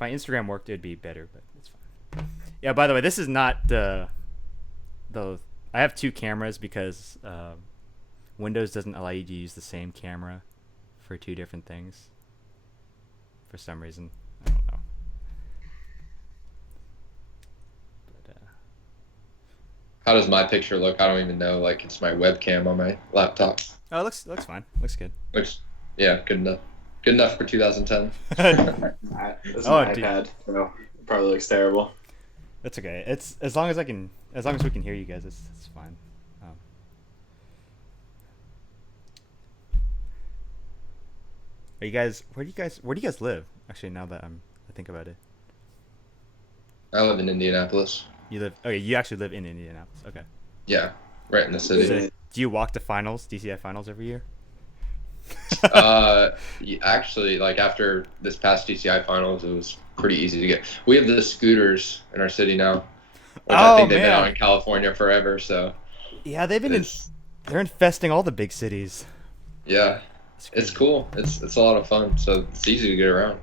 my Instagram worked, it'd be better, but it's fine. Yeah. By the way, this is not the. I have two cameras because Windows doesn't allow you to use the same camera for two different things. For some reason, I don't know. But, How does my picture look? I don't even know. Like, it's my webcam on my laptop. oh, it looks fine. Looks good. Looks, yeah, good enough. Good enough for 2010. It's Oh, an dude. iPad, so it probably looks terrible. That's okay. It's as long as we can hear you guys, it's fine. Are you guys? Where do you guys live? Actually, now that I think about it, I live in Indianapolis. you live. Okay, you actually live in Indianapolis. Okay. Yeah, right in the city. So, do you walk to finals, DCI finals every year? Actually, like after this past DCI finals, it was pretty easy to get. We have the scooters in our city now, which I Oh, think they've been man. out in California forever. So Yeah, they've been it's they're infesting all the big cities. yeah, It's it's crazy. cool. It's a lot of fun. So it's easy to get around.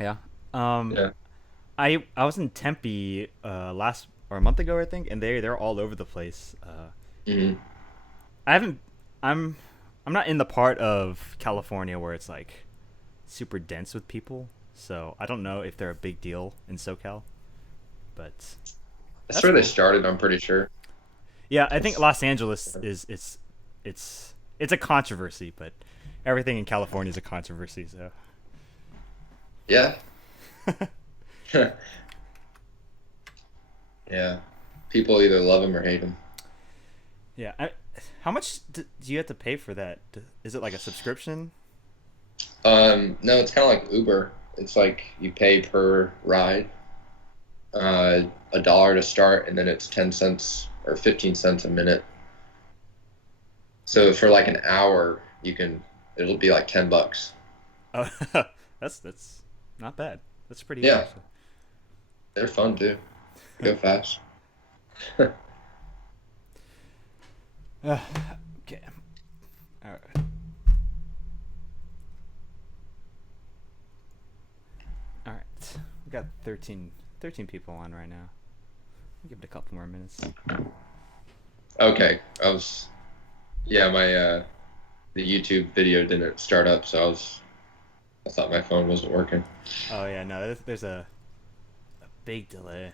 Yeah. Um, Yeah. I was in Tempe last or a month ago, I think, and they're all over the place. hmm I haven't. I'm not in the part of California where it's like super dense with people, so I don't know if they're a big deal in SoCal. But That's that's where they cool. started. I'm pretty sure. Yeah, I think Los Angeles is it's a controversy, but everything in California is a controversy. So Yeah. Yeah. People either love them or hate them. yeah, how much do you have to pay for that? Is it like a subscription? No, it's kind of like Uber. It's like you pay per ride, $1 to start, and then it's 10 cents or 15 cents a minute. So for like an hour, it'll be like $10. Oh, that's not bad. That's pretty good Yeah, actually. they're fun too. Go fast. Okay. All right. All right. We got 13 people on right now. I'll give it a couple more minutes. Okay, yeah, my the YouTube video didn't start up, so I thought my phone wasn't working. Oh yeah, no, there's a big delay.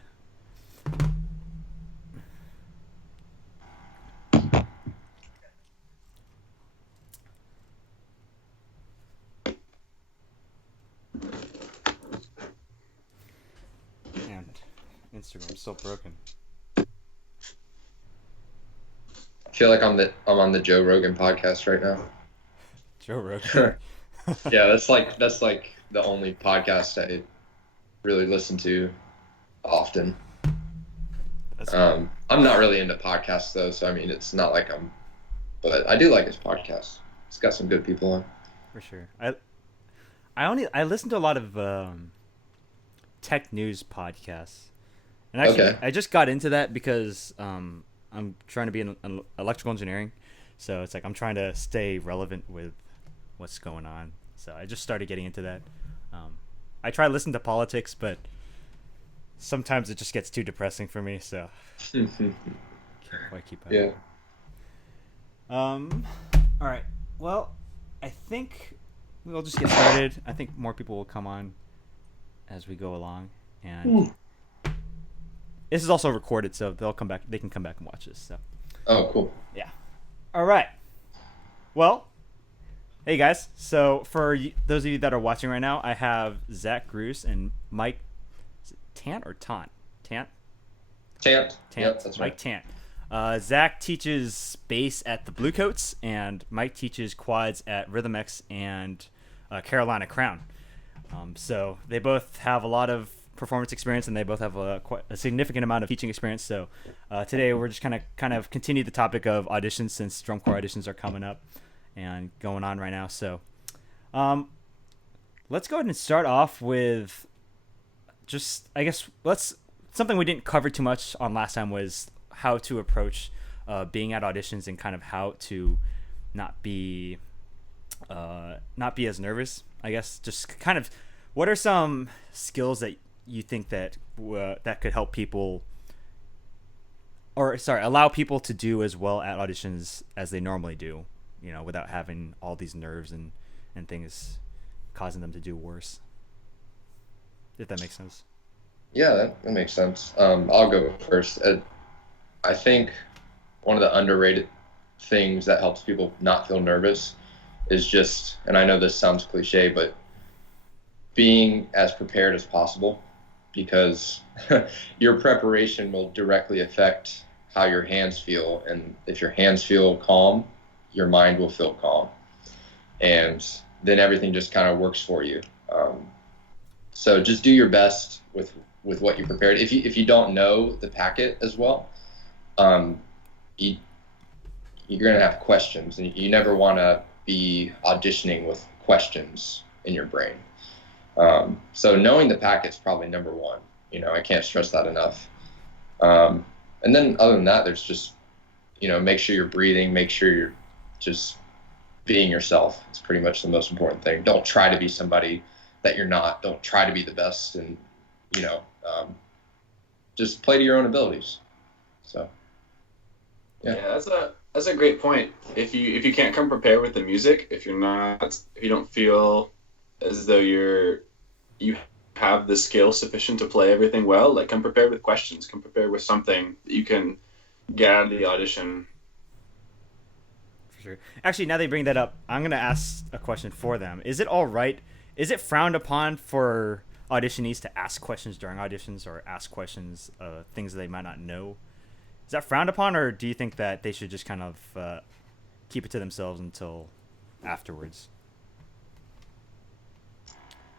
And Instagram's still broken. I feel like I'm on the Joe Rogan podcast right now. Joe Rogan. Yeah, that's like the only podcast I really listen to often. That's fine. I'm not really into podcasts though, so I mean it's not like but I do like his podcast. It's got some good people on. For sure. I listen to a lot of tech news podcasts, and actually Okay. I just got into that because I'm trying to be in electrical engineering, so it's like I'm trying to stay relevant with what's going on. So I just started getting into that. I try to listen to politics, but sometimes it just gets too depressing for me, so can't quite keep up. Yeah. Um. All right. Well, I think we'll just get started. I think more people will come on as we go along, and this is also recorded, so they'll come back. They can come back and watch this. So Oh, cool. yeah. All right. Well, hey guys. So for those of you that are watching right now, I have Zach Gruse and Mike. Is it Tant or Tant? Tant. Tant. Tant. Yep, that's Mike right. Tant. Zach teaches bass at the Bluecoats, and Mike teaches quads at Rhythm X and Carolina Crown. So they both have a lot of performance experience, and they both have quite a significant amount of teaching experience. So today we're just kind of continue the topic of auditions, since drum corps auditions are coming up and going on right now. So let's go ahead and start off with just, I guess, something we didn't cover too much on last time was how to approach being at auditions, and kind of how to not be as nervous. I guess just kind of What are some skills that you think that that could help people, or sorry, allow people to do as well at auditions as they normally do, without having all these nerves and things causing them to do worse? If that makes sense. Yeah, that makes sense. I'll go first. I think one of the underrated things that helps people not feel nervous is just, and I know this sounds cliche, but being as prepared as possible, because your preparation will directly affect how your hands feel. And if your hands feel calm, your mind will feel calm. And then everything just kind of works for you. So just do your best with what you prepared. If you don't know the packet as well, you, you're going to have questions, and you never want to be auditioning with questions in your brain. So knowing the packet's probably number one. I can't stress that enough. And then other than that, there's just, make sure you're breathing, make sure you're just being yourself. It's pretty much the most important thing. Don't try to be somebody that you're not. Don't try to be the best, and just play to your own abilities. So Yeah, that's a great point. If you can't come prepared with the music, if you don't feel as though you have the skill sufficient to play everything well, like, come prepared with questions, come prepared with something that you can get out of the audition. For sure. Actually, now they bring that up, I'm gonna ask a question for them. Is it all right? Is it frowned upon for auditionees to ask questions during auditions, or ask questions, things they might not know? Is that frowned upon, or do you think that they should just kind of keep it to themselves until afterwards?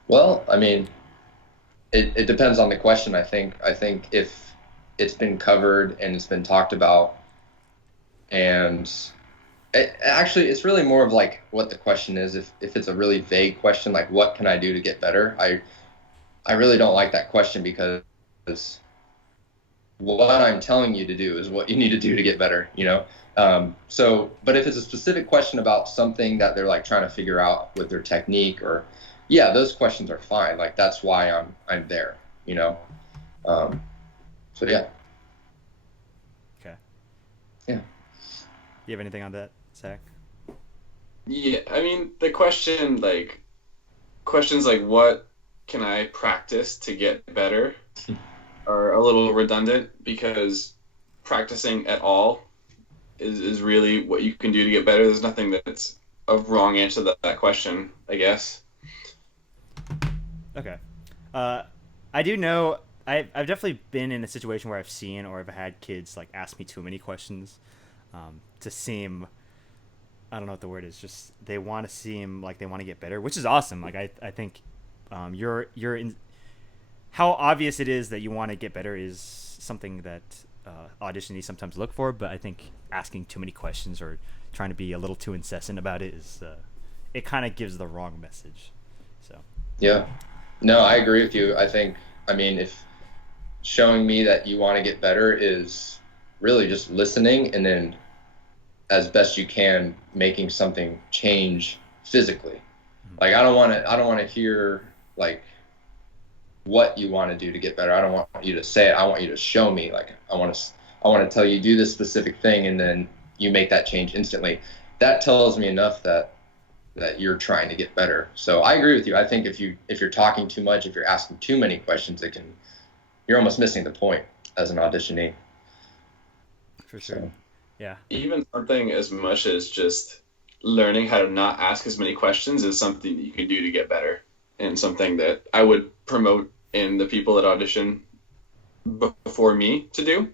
Well, I mean, it depends on the question. I think if it's been covered and it's been talked about, and actually it's really more of like what the question is. If it's a really vague question, like what can I do to get better, I really don't like that question, because what I'm telling you to do is what you need to do to get better, but if it's a specific question about something that they're like trying to figure out with their technique, or yeah, those questions are fine. Like, that's why I'm there, so yeah. Okay. Yeah. Do you have anything on that, Zach? Yeah, I mean, the questions like what can I practice to get better are a little redundant, because practicing at all is really what you can do to get better. There's nothing that's a wrong answer to that question, I guess. Okay. I do know I've definitely been in a situation where I've seen or I've had kids like ask me too many questions, to seem, I don't know what the word is, just they want to seem like they want to get better, which is awesome. Like, I think you're in, how obvious it is that you want to get better is something that auditionees sometimes look for, but I think asking too many questions or trying to be a little too incessant about it is it kind of gives the wrong message. So Yeah. No, I agree with you. I mean, if showing me that you want to get better is really just listening, and then as best you can making something change physically. Like, I don't want to hear like what you want to do to get better. I don't want you to say it. I want you to show me. Like, I want to tell you, do this specific thing, and then you make that change instantly. That tells me enough that you're trying to get better. So I agree with you. I think if you're talking too much, if you're asking too many questions, you're almost missing the point as an auditionee. for sure. So, Yeah. Even something as much as just learning how to not ask as many questions is something that you can do to get better, and something that I would promote in the people that audition before me to do.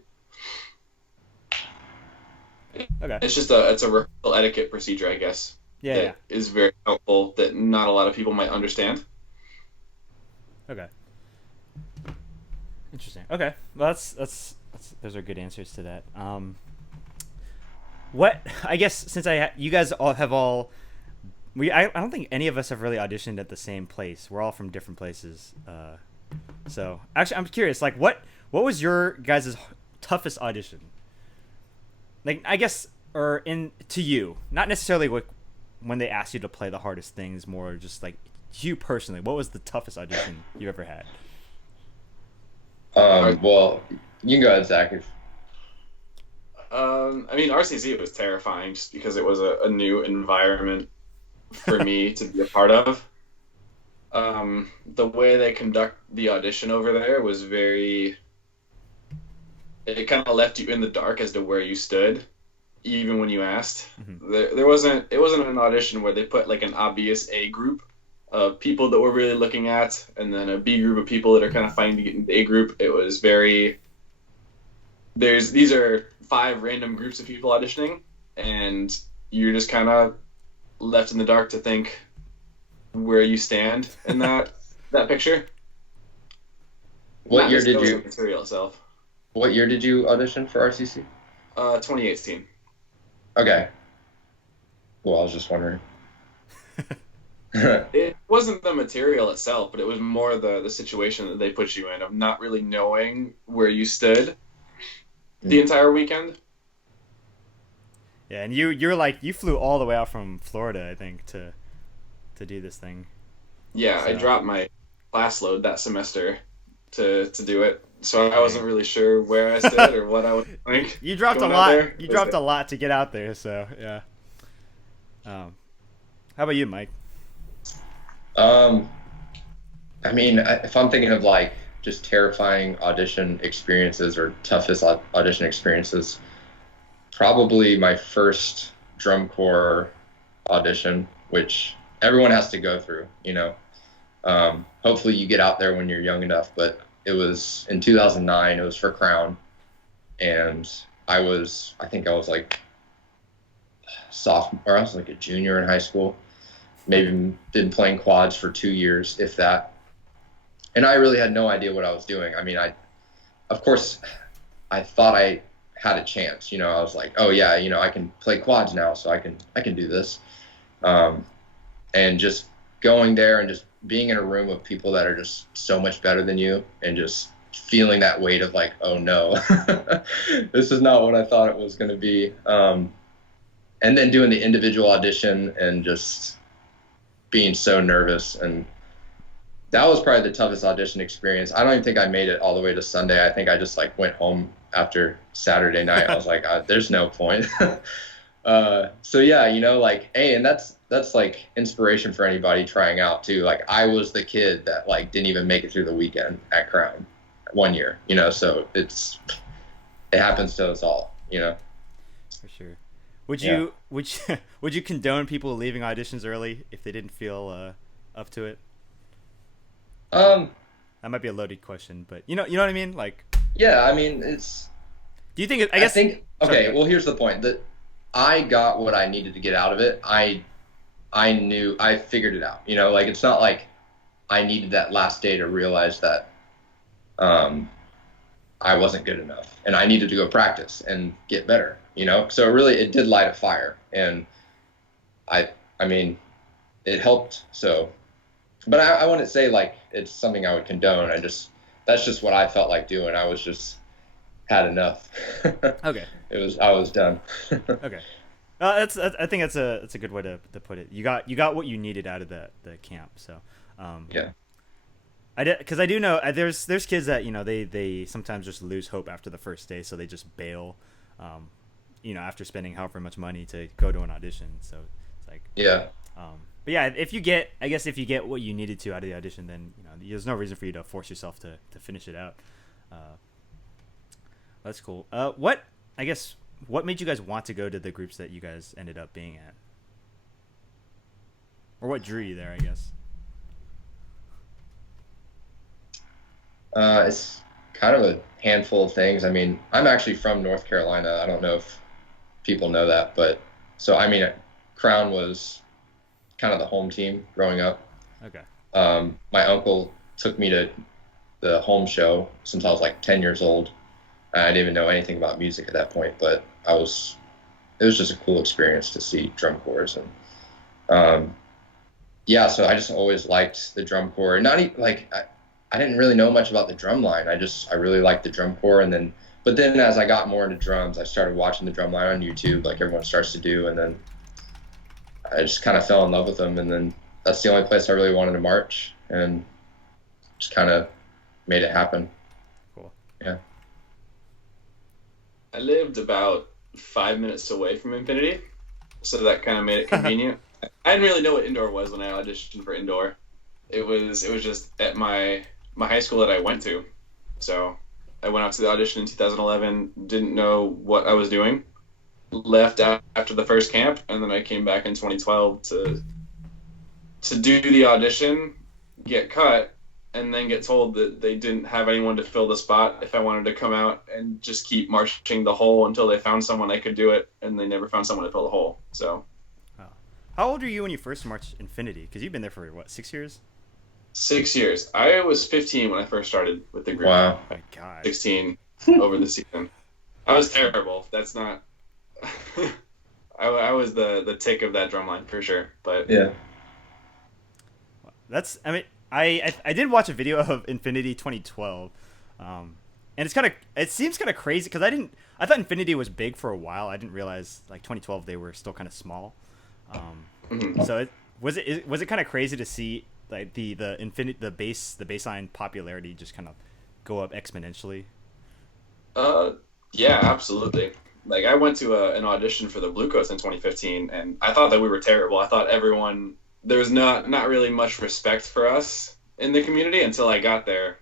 Okay. It's just it's a rehearsal etiquette procedure, I guess. Yeah. that Yeah. is very helpful, that not a lot of people might understand. Okay. Interesting. Okay. Well, that's those are good answers to that. What I guess, since you guys all have all I don't think any of us have really auditioned at the same place. We're all from different places. So actually, I'm curious. Like, what was your guys' toughest audition? Like, I guess, or to you, not necessarily when they asked you to play the hardest things, more just like you personally, what was the toughest audition you ever had? Well, you can go ahead, Zach. I mean, RCC was terrifying just because it was a new environment for me to be a part of. The way they conduct the audition over there was very. It kind of left you in the dark as to where you stood, even when you asked. Mm-hmm. There wasn't. It wasn't an audition where they put like an obvious A group of people that we're really looking at, and then a B group of people that are kind of fighting to get into the A group. It was very. These are 5 random groups of people auditioning, and you're just kind of left in the dark to think where you stand in that picture. What year did you? Material itself. What year did you audition for RCC? 2018. Okay. Well, I was just wondering. It wasn't the material itself, but it was more the situation that they put you in of not really knowing where you stood the entire weekend. Yeah, and you're like, you flew all the way out from Florida, I think, to do this thing. Yeah, so. I dropped my class load that semester to do it, so I wasn't really sure where I stood or what I was doing. You dropped a lot. You dropped a lot to get out there, so yeah. How about you, Mike? I mean, if I'm thinking of like just terrifying audition experiences or toughest audition experiences, probably my first drum corps audition, which everyone has to go through, you know. Hopefully you get out there when you're young enough, but it was in 2009, it was for Crown, and I think I was like sophomore, or I was like a junior in high school, maybe been playing quads for 2 years, if that. And I really had no idea what I was doing. I mean, of course, I thought I had a chance. You know, I was like, oh yeah, you know, I can play quads now, so I can do this. And just going there and just being in a room of people that are just so much better than you, and just feeling that weight of like, oh no, this is not what I thought it was going to be. And then doing the individual audition and just being so nervous, and that was probably the toughest audition experience. I don't even think I made it all the way to Sunday. I think I just like went home after Saturday night. I was like, there's no point. So yeah, you know, like, hey, and that's like inspiration for anybody trying out too. Like, I was the kid that like didn't even make it through the weekend at Crown 1 year, you know, so it happens to us all, you know. For sure. Would you condone people leaving auditions early if they didn't feel up to it? That might be a loaded question, but you know what I mean? Like, yeah, I mean, it's. Do you think? Okay. Well, here's the point. That I got what I needed to get out of it. I knew, I figured it out. You know, like, it's not like I needed that last day to realize that I wasn't good enough, and I needed to go practice and get better. You know, so it did light a fire, and I mean, it helped. So. But I wouldn't say like it's something I would condone. That's just what I felt like doing. I was just had enough. Okay. I was done. Okay. I think that's a good way to put it. You got what you needed out of the camp. So. Yeah. Because I do know there's kids that, you know, they sometimes just lose hope after the first day, so they just bail. You know, after spending however much money to go to an audition. So it's like. Yeah. But yeah, if you get what you needed to out of the audition, then, you know, there's no reason for you to force yourself to finish it out. That's cool. What made you guys want to go to the groups that you guys ended up being at, or what drew you there? I guess. It's kind of a handful of things. I mean, I'm actually from North Carolina. I don't know if people know that, but so I mean, Crown was kind of the home team growing up. Okay. My uncle took me to the home show since I was like 10 years old. I didn't even know anything about music at that point, but it was just a cool experience to see drum corps. And yeah, so I just always liked the drum corps. Not even like I didn't really know much about the drum line. I really liked the drum corps, but then as I got more into drums, I started watching the drum line on YouTube, like everyone starts to do, and then I just kind of fell in love with them. And then that's the only place I really wanted to march, and just kind of made it happen. Cool. Yeah. I lived about 5 minutes away from Infinity, so that kind of made it convenient. I didn't really know what indoor was when I auditioned for indoor. It was just at my high school that I went to. So I went out to the audition in 2011, didn't know what I was doing, left after the first camp, and then I came back in 2012 to do the audition, get cut, and then get told that they didn't have anyone to fill the spot if I wanted to come out and just keep marching the hole until they found someone I could do it, and they never found someone to fill the hole. So, How old were you when you first marched Infinity? Because you've been there for what, 6 years? 6 years. I was 15 when I first started with the group. Wow. Oh my God. 16 over the season. I was terrible. That's not. I was the tick of that drumline for sure. But Yeah. That's, I mean, I did watch a video of Infinity 2012, and it seems kind of crazy because I thought Infinity was big for a while. I didn't realize like 2012 they were still kind of small. So it was kind of crazy to see like the baseline popularity just kind of go up exponentially. Yeah, absolutely. Like I went to an audition for the Bluecoats in 2015, and I thought that we were terrible. I thought there was not really much respect for us in the community until I got there,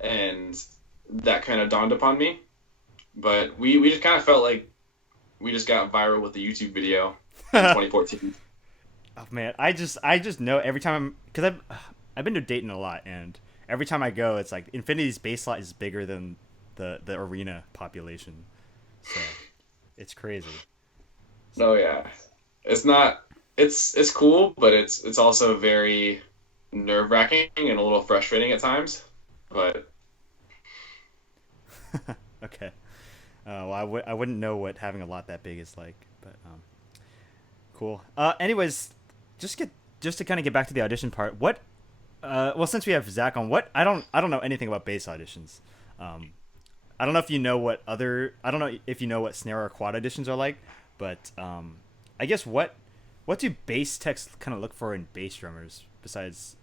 and that kind of dawned upon me. But we just kind of felt like we just got viral with the YouTube video in 2014. Oh man, I just know every time because I've been to Dayton a lot, and every time I go, it's like Infinity's base lot is bigger than the arena population, so it's crazy. Oh yeah, it's not. It's cool, but it's also very nerve-wracking and a little frustrating at times. But Okay, well I wouldn't know what having a lot that big is like, but cool. Anyways, just to kind of get back to the audition part. What? Well, since we have Zach on, I don't know anything about bass auditions. I don't know if you know I don't know if you know what snare or quad auditions are like, but I guess what do bass techs kind of look for in bass drummers besides?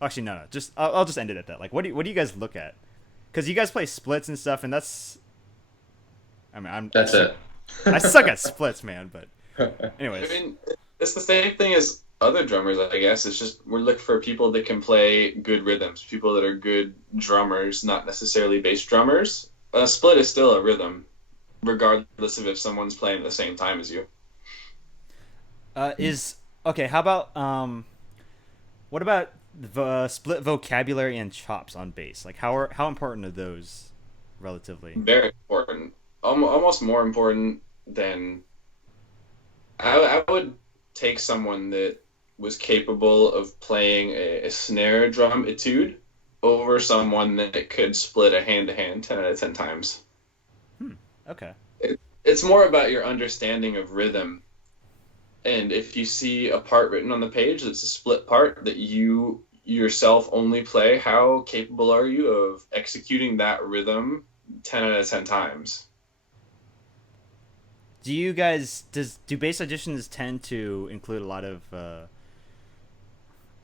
Actually, no. Just I'll just end it at that. Like, what do you guys look at? Because you guys play splits and stuff, and that's. I mean, That's it. I suck at splits, man. But anyways, I mean, it's the same thing as other drummers, I guess. It's just we're looking for people that can play good rhythms, people that are good drummers, not necessarily bass drummers. A split is still a rhythm, regardless of if someone's playing at the same time as you. Okay. How about what about the split vocabulary and chops on bass? Like how important are those relatively? Very important. Almost more important than I would take someone that was capable of playing a snare drum etude over someone that could split a hand-to-hand 10 out of 10 times. Okay. It's more about your understanding of rhythm. And if you see a part written on the page that's a split part that you yourself only play, how capable are you of executing that rhythm 10 out of 10 times? Do you guys do bass auditions tend to include a lot of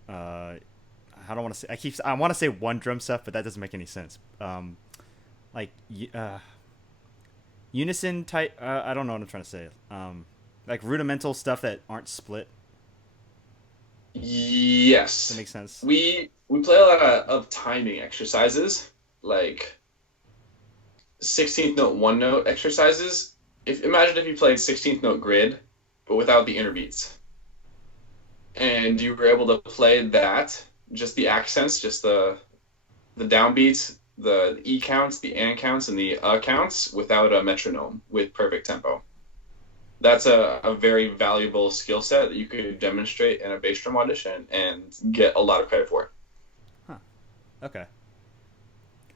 I don't want to say I want to say one drum stuff, but that doesn't make any sense. Like unison type. I don't know what I'm trying to say. Like rudimental stuff that aren't split. Yes. That makes sense. We play a lot of timing exercises, like 16th note, one note exercises. Imagine if you played 16th note grid, but without the inner beats, and you were able to play that, just the accents, just the downbeats, the E counts, the and counts, and the counts without a metronome with perfect tempo. That's a very valuable skill set that you could demonstrate in a bass drum audition and get a lot of credit for. Huh. Okay.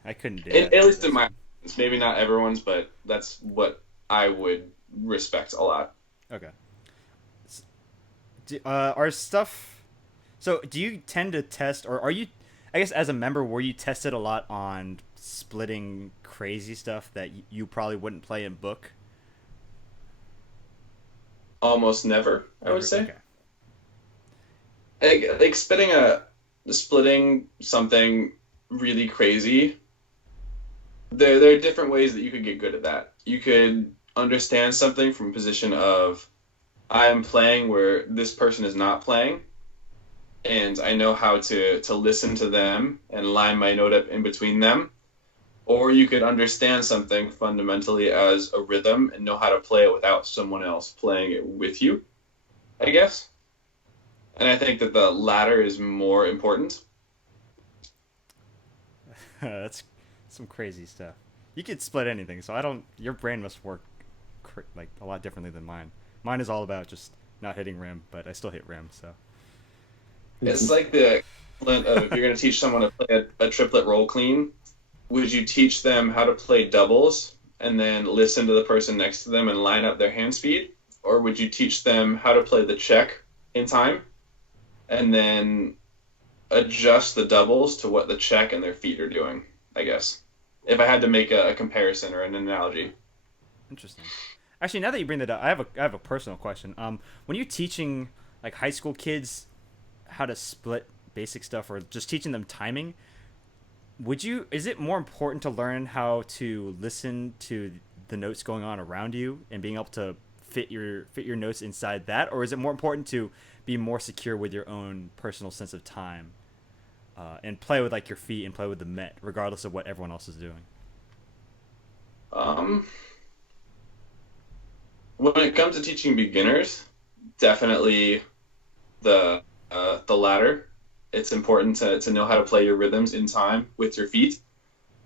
I couldn't do At that. least in my opinion. Maybe not everyone's, but that's what I would respect a lot. Okay. Our stuff. So, do you tend to test, or are you? I guess as a member, were you tested a lot on splitting crazy stuff that you probably wouldn't play in book? Almost never, I would say. Okay. like splitting something really crazy. There are different ways that you could get good at that. You could understand something from a position of I am playing where this person is not playing, and I know how to listen to them and line my note up in between them. Or you could understand something fundamentally as a rhythm and know how to play it without someone else playing it with you, I guess. And I think that the latter is more important. That's some crazy stuff. You could split anything, so I don't. Your brain must work like a lot differently than mine. Mine is all about just not hitting rim, but I still hit rim. So It's like the equivalent of if you're going to teach someone to play a triplet roll clean, would you teach them how to play doubles and then listen to the person next to them and line up their hand speed? Or would you teach them how to play the check in time and then adjust the doubles to what the check and their feet are doing, I guess? If I had to make a comparison or an analogy. interesting. Actually, now that you bring that up, I have a personal question. When you're teaching like high school kids how to split basic stuff or just teaching them timing, is it more important to learn how to listen to the notes going on around you and being able to fit your notes inside that, or is it more important to be more secure with your own personal sense of time, and play with like your feet and play with the met regardless of what everyone else is doing? Um, when it comes to teaching beginners, definitely the latter. It's important to know how to play your rhythms in time with your feet.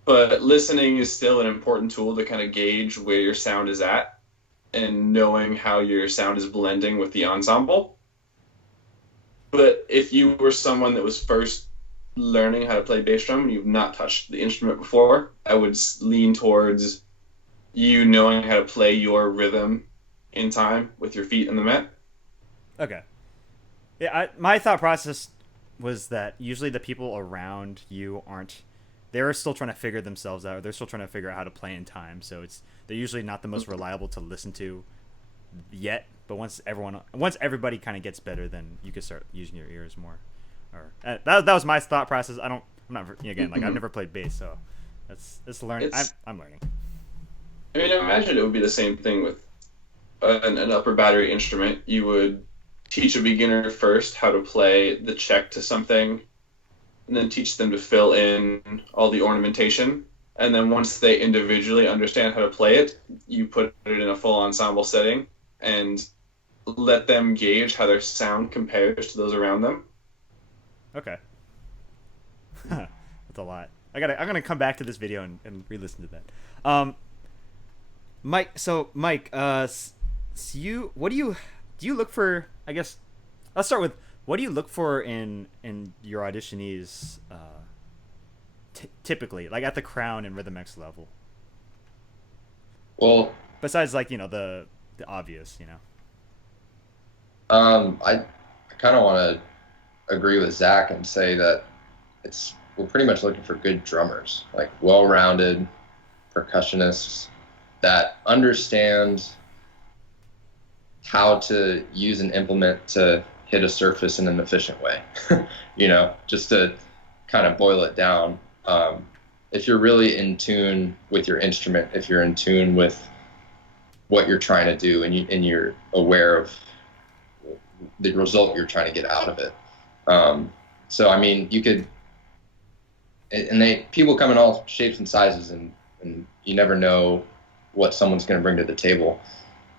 But listening is still an important tool to kind of gauge where your sound is at and knowing how your sound is blending with the ensemble. But if you were someone that was first learning how to play bass drum and you've not touched the instrument before, I would lean towards you knowing how to play your rhythm in time with your feet in the mat. Okay. Yeah, my thought process was that usually the people around you aren't. They're still trying to figure themselves out. They're still trying to figure out how to play in time. So they're usually not the most reliable to listen to yet. But once everybody kind of gets better, then you can start using your ears more. Or that was my thought process. I'm not again like I've never played bass, so that's learning. I'm learning. I mean, I imagine it would be the same thing with an upper battery instrument. You would teach a beginner first how to play the check to something, and then teach them to fill in all the ornamentation. And then once they individually understand how to play it, you put it in a full ensemble setting and let them gauge how their sound compares to those around them. Okay. That's a lot. I'm gonna come back to this video and re-listen to that. Mike, what do you look for? I guess let's start with what do you look for in your auditionees, typically, like at the Crown and Rhythm X level. Well, Besides, like the obvious, I kind of want to agree with Zach and say that we're pretty much looking for good drummers, like well-rounded percussionists that understand how to use an implement to hit a surface in an efficient way. Just to kind of boil it down. If you're really in tune with your instrument, if you're in tune with what you're trying to do, and you're aware of the result you're trying to get out of it. So I mean, you could, and people come in all shapes and sizes, and you never know what someone's going to bring to the table,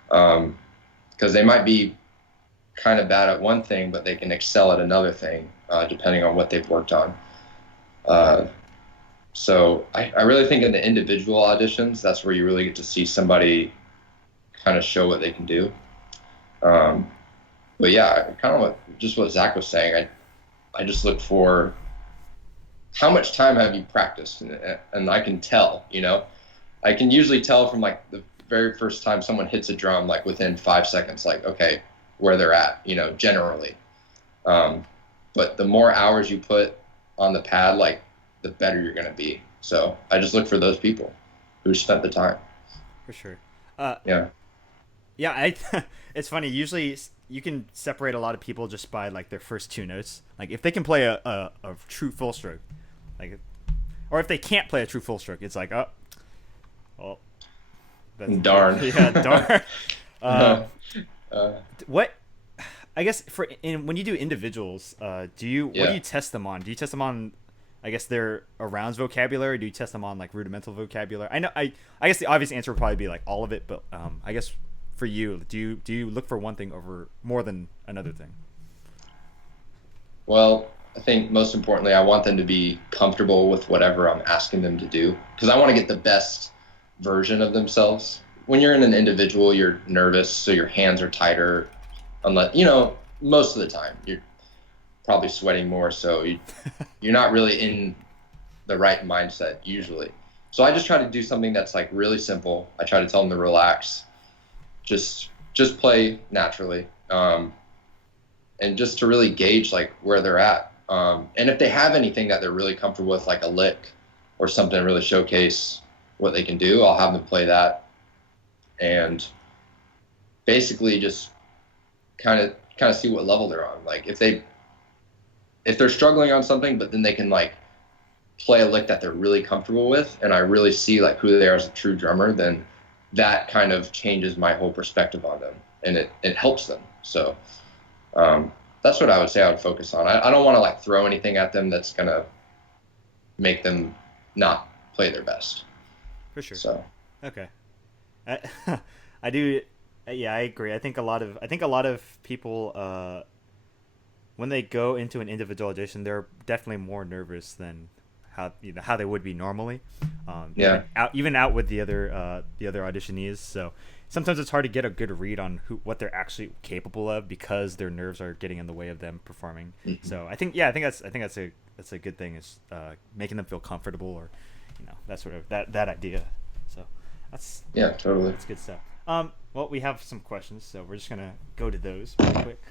because they might be kind of bad at one thing, but they can excel at another thing, depending on what they've worked on. So I really think in the individual auditions, that's where you really get to see somebody kind of show what they can do. But yeah, kind of what Zach was saying. I just look for how much time have you practiced, and I can tell. I can usually tell from like the very first time someone hits a drum, like within 5 seconds, like okay, where they're at, generally. But the more hours you put on the pad, like the better you're gonna be. So I just look for those people who spent the time. For sure. Yeah. Yeah, I. It's funny. Usually, you can separate a lot of people just by like their first two notes. Like if they can play a true full stroke, like, or if they can't play a true full stroke, it's like, oh, well, that's Darn. yeah, darn. Um, uh, what I guess when you do individuals, do you what do yeah. you test them on? Do you test them on, I guess, their arounds vocabulary? Or do you test them on like rudimental vocabulary? I know I guess the obvious answer would probably be like all of it, but I guess for you, do you look for one thing over more than another thing? Well, I think most importantly, I want them to be comfortable with whatever I'm asking them to do because I want to get the best version of themselves. When you're in an individual, you're nervous, so your hands are tighter. Unless, most of the time, you're probably sweating more, so you're not really in the right mindset usually. So I just try to do something that's like really simple. I try to tell them to relax, just play naturally, and just to really gauge like where they're at. And if they have anything that they're really comfortable with, like a lick or something to really showcase what they can do, I'll have them play that, and basically just kind of see what level they're on. Like if they're struggling on something, but then they can like play a lick that they're really comfortable with, and I really see like who they are as a true drummer, then that kind of changes my whole perspective on them, and it helps them. So that's what I would say I would focus on. I don't want to like throw anything at them that's gonna make them not play their best. For sure. So Okay. I, I do. Yeah, I agree. I think a lot of people when they go into an individual audition, they're definitely more nervous than how they would be normally. Yeah. Even out with the other auditionees. So sometimes it's hard to get a good read on what they're actually capable of because their nerves are getting in the way of them performing. Mm-hmm. So I think that's a good thing is making them feel comfortable, or that sort of that idea. So that's Yeah, totally. that's good stuff. Well, we have some questions, so we're just gonna go to those really quick.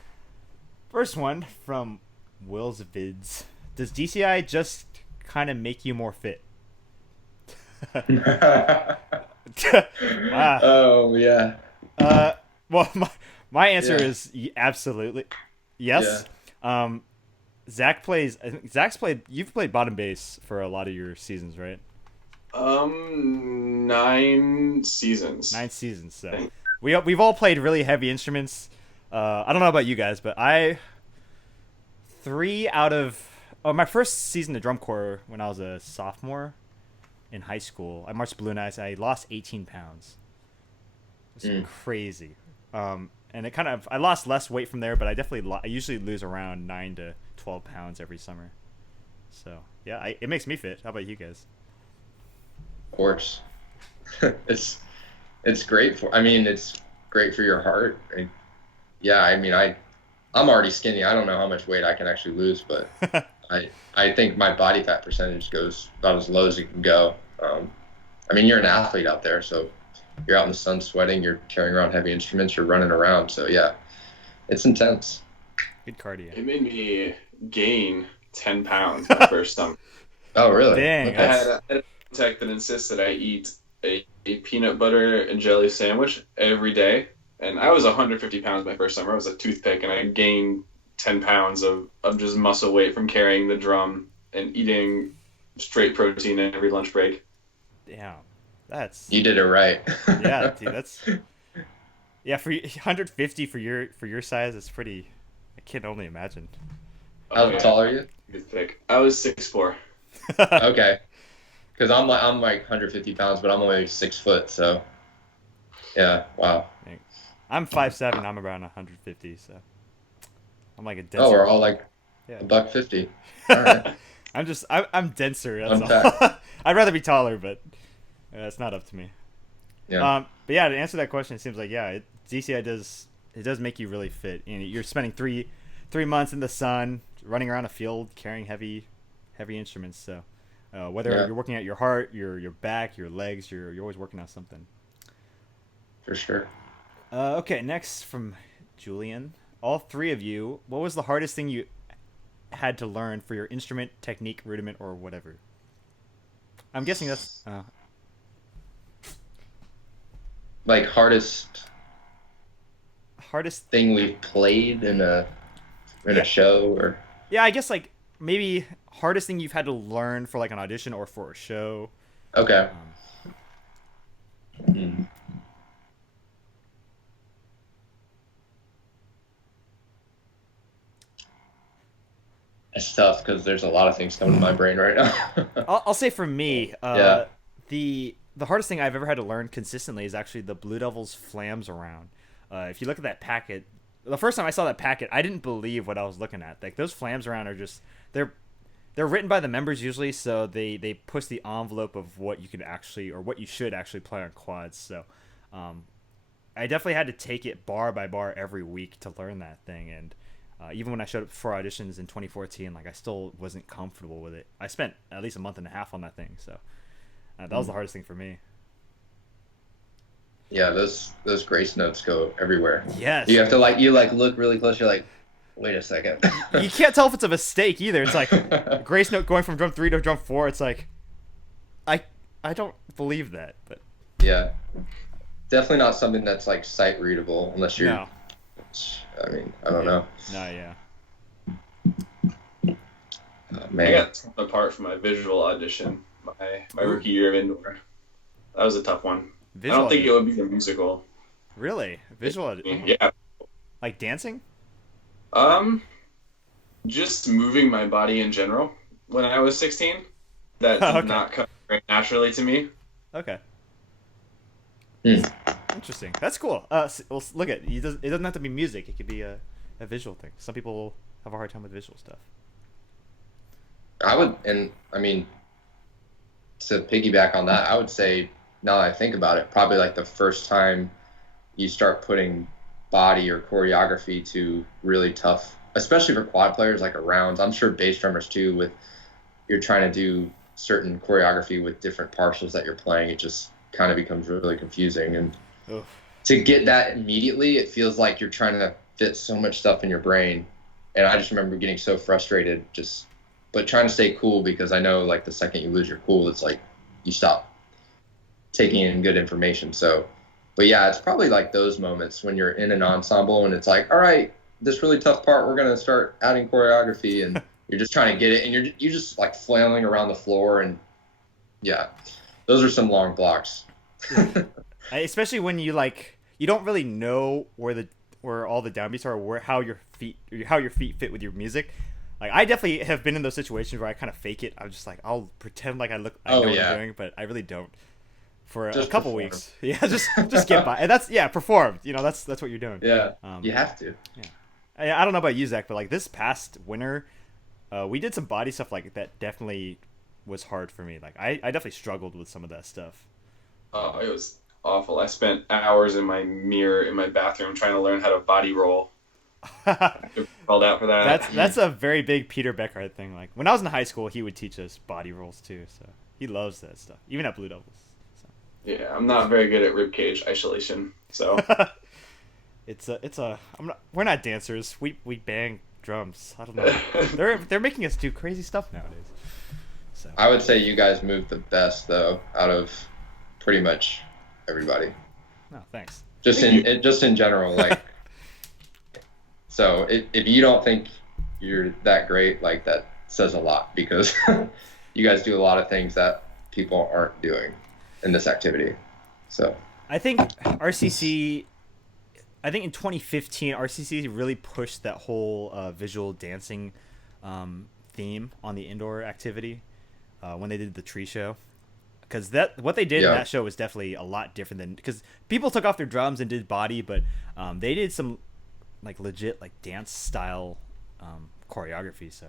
First one from Will's Vids: does DCI just kind of make you more fit? Wow. Oh yeah. Well, my answer Yeah. is absolutely yes. Zach plays. I think Zach's played. You've played bottom bass for a lot of your seasons, right? 9 seasons. 9 seasons. So we've all played really heavy instruments. I don't know about you guys, but three out of my first season of drum corps when I was a sophomore in high school, I marched Blue Nights. I lost 18 pounds. It's crazy. And I lost less weight from there, but I usually lose around 9 to 12 pounds every summer. So yeah, it makes me fit. How about you guys? Of course. it's great it's great for your heart. Yeah, I'm already skinny. I don't know how much weight I can actually lose, but I think my body fat percentage goes about as low as it can go. You're an athlete out there, so you're out in the sun sweating, you're carrying around heavy instruments, you're running around. So yeah, it's intense. Good cardio. It made me gain 10 pounds my first summer. Oh, really? Dang. I had a tech that insists that I eat a peanut butter and jelly sandwich every day. And I was 150 pounds my first summer. I was a toothpick, and I gained 10 pounds of just muscle weight from carrying the drum and eating straight protein every lunch break. Damn. You did it right. Yeah, dude, for 150 for your size, it's pretty. I can only imagine. How tall are you? Good pick. I was 6'4". Okay. Because I'm like 150 pounds, but I'm only 6 foot, so yeah, wow. I'm 5'7". I'm around 150, so I'm like a denser. Oh, we're all like $150. All right. I'm denser. That's all. I'd rather be taller, but it's not up to me. Yeah. But yeah, to answer that question, it seems like DCI does make you really fit. You're spending three months in the sun, running around a field, carrying heavy instruments. So whether you're working at your heart, your back, your legs, you're always working on something. For sure. Okay, next from Julian. All three of you, what was the hardest thing you had to learn for your instrument, technique, rudiment, or whatever? I'm guessing that's... Like hardest hardest. thing we've played in Yeah, a show or yeah. I guess like maybe hardest thing you've had to learn for like an audition or for a show. okay. Um, Hmm. It's tough because there's a lot of things coming to my brain right now. I'll say for me, Yeah. the hardest thing I've ever had to learn consistently is actually the Blue Devils flams around. If you look at that packet, the first time I saw that packet, I didn't believe what I was looking at. Like those flams around are just they're they're written by the members usually, so they push the envelope of what you could actually or what you should actually play on quads. So um, I definitely had to take it bar by bar every week to learn that thing. And even when I showed up for auditions in 2014, like I still wasn't comfortable with it. I spent at least a month and a half on that thing, so that was the hardest thing for me. Yeah, those grace notes go everywhere. Yes, You have to like look really close. You're like, wait a second. you can't tell if it's a mistake either. It's like grace note going from drum 3 to drum 4. It's like I I don't believe that, but Yeah, definitely not something that's like sight readable unless you're. no, I mean, I don't know. no, yeah. Oh, I man. got torn apart from my visual audition my rookie year of indoor. That was a tough one. I Visual, don't think it would be a musical. really visual, Yeah. like dancing. Just moving my body in general. When I was 16, that did Okay. not come very naturally to me. Okay. Hmm. Interesting. That's cool. Well, look at it. It doesn't have to be music. It could be a visual thing. Some people have a hard time with visual stuff. I would, and I mean, to piggyback on that, I would say now that I think about it, probably like the first time you start putting body or choreography to really tough, especially for quad players like a rounds. I'm sure bass drummers too. With you're trying to do certain choreography with different partials that you're playing, it just kind of becomes really confusing. And Oof. to get that immediately, it feels like you're trying to fit so much stuff in your brain. And I just remember getting so frustrated, but trying to stay cool because I know like the second you lose your cool, it's like you stop taking in good information. So, but yeah, it's probably like those moments when you're in an ensemble and it's like, all right, this really tough part, we're gonna start adding choreography, and you're just trying to get it, and you're just like flailing around the floor, and yeah, those are some long blocks. Especially when you don't really know where all the downbeats are, or how your feet fit with your music. Like I definitely have been in those situations where I kind of fake it. I'm just like I'll pretend like I know what I'm doing, but I really don't. For a Just couple perform. weeks, yeah, just get by, and that's perform. That's what you're doing. Yeah, Um, you have to. I don't know about you, Zach, but like this past winter, we did some body stuff like that. Definitely was hard for me. Like I definitely struggled with some of that stuff. Oh, it was awful. I spent hours in my mirror in my bathroom trying to learn how to body roll. I called out for that. That's a very big Peter Beckhardt thing. Like when I was in high school, he would teach us body rolls too. So he loves that stuff, even at Blue Devils. So. Yeah, I'm not very good at ribcage isolation, so We're not dancers. We bang drums. I don't know. They're making us do crazy stuff nowadays. So I would say you guys move the best though out of pretty much everybody. no, thanks. Just in general, like. So if you don't think you're that great, like that says a lot, because you guys do a lot of things that people aren't doing in this activity. So I think RCC. I think in 2015, RCC really pushed that whole visual dancing theme on the indoor activity when they did the tree show. Because what they did in that show was definitely a lot different than, because people took off their drums and did body, but they did some like legit like dance style choreography. So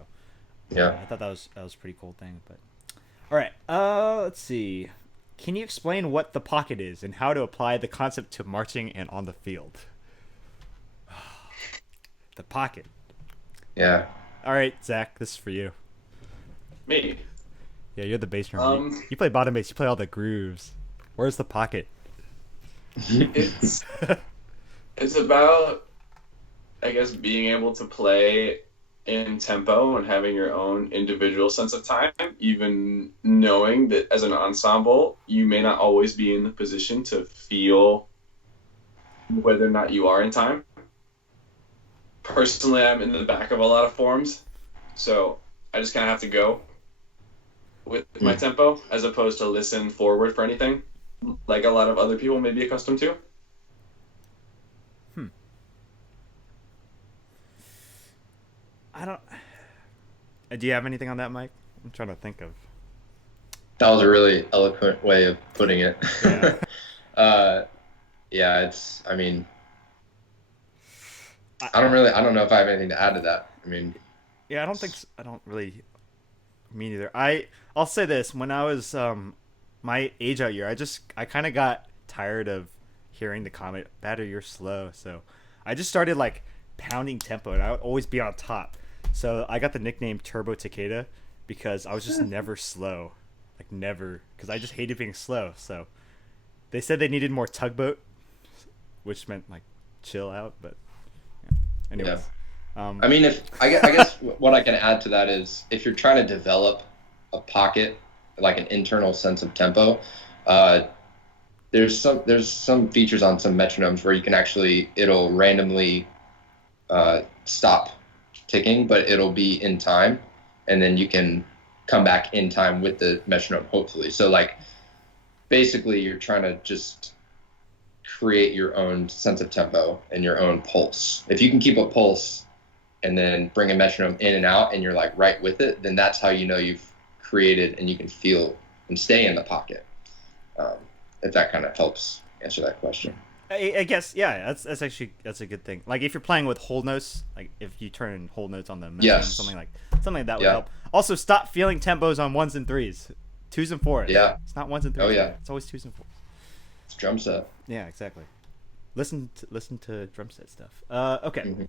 I thought that was a pretty cool thing. But all right, let's see. Can you explain what the pocket is and how to apply the concept to marching and on the field? The pocket. yeah. All right, Zach, this is for you. me. Yeah, you're the bass drummer. You play bottom bass. You play all the grooves. Where's the pocket? It's it's about, I guess, being able to play in tempo and having your own individual sense of time, even knowing that as an ensemble, you may not always be in the position to feel whether or not you are in time. personally, I'm in the back of a lot of forms, so I just kind of have to go with my Mm. tempo as opposed to listen forward for anything, like a lot of other people may be accustomed to. Hmm. I don't. Do you have anything on that, Mike? I'm trying to think of. That was a really eloquent way of putting it. Yeah. uh, yeah, it's. I mean, I, I don't know if I have anything to add to that. I mean, yeah, I don't think. I don't really. Me neither. I'll say this: when I was my age out year, I kind of got tired of hearing the comment, "Batter, you're slow." So I just started like pounding tempo, and I would always be on top. So I got the nickname Turbo Takeda because I was just never slow, like never, because I just hated being slow. So they said they needed more tugboat, which meant like chill out. But yeah. yeah. Anyways, I mean, if I guess what I can add to that is if you're trying to develop a pocket, like an internal sense of tempo, uh, there's some features on some metronomes where you can actually it'll randomly stop ticking, but it'll be in time, and then you can come back in time with the metronome, hopefully. So like basically, you're trying to just create your own sense of tempo and your own pulse. If you can keep a pulse and then bring a metronome in and out, and you're like right with it, then that's how you know you've created and you can feel and stay in the pocket. Um, if that kind of helps answer that question. I guess yeah, that's actually that's a good thing. Like if you're playing with whole notes, like if you turn whole notes on the metronome, Yes. something like that would Yeah. help. Also, stop feeling tempos on ones and threes, twos and fours. Yeah. It's not ones and threes. Oh, yeah. It's always twos and fours. It's drum set. Yeah, exactly. Listen to drum set stuff. Okay. Mhm.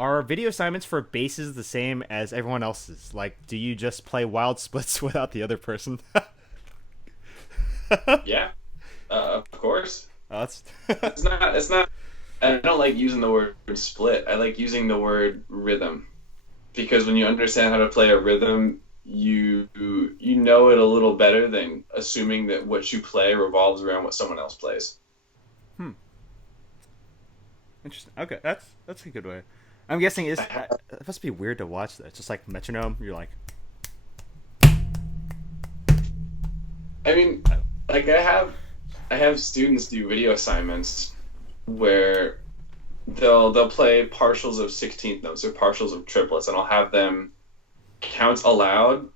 Are video assignments for basses the same as everyone else's? Like, do you just play wild splits without the other person? Yeah, of course. Oh, that's It's not. It's not. I don't like using the word split. I like using the word rhythm because when you understand how to play a rhythm, you know it a little better than assuming that what you play revolves around what someone else plays. interesting. Okay, that's a good way. I'm guessing it must be weird to watch that. It's just like metronome. You're like, I mean, like I have students do video assignments where they'll play partials of 16th notes or partials of triplets, and I'll have them count aloud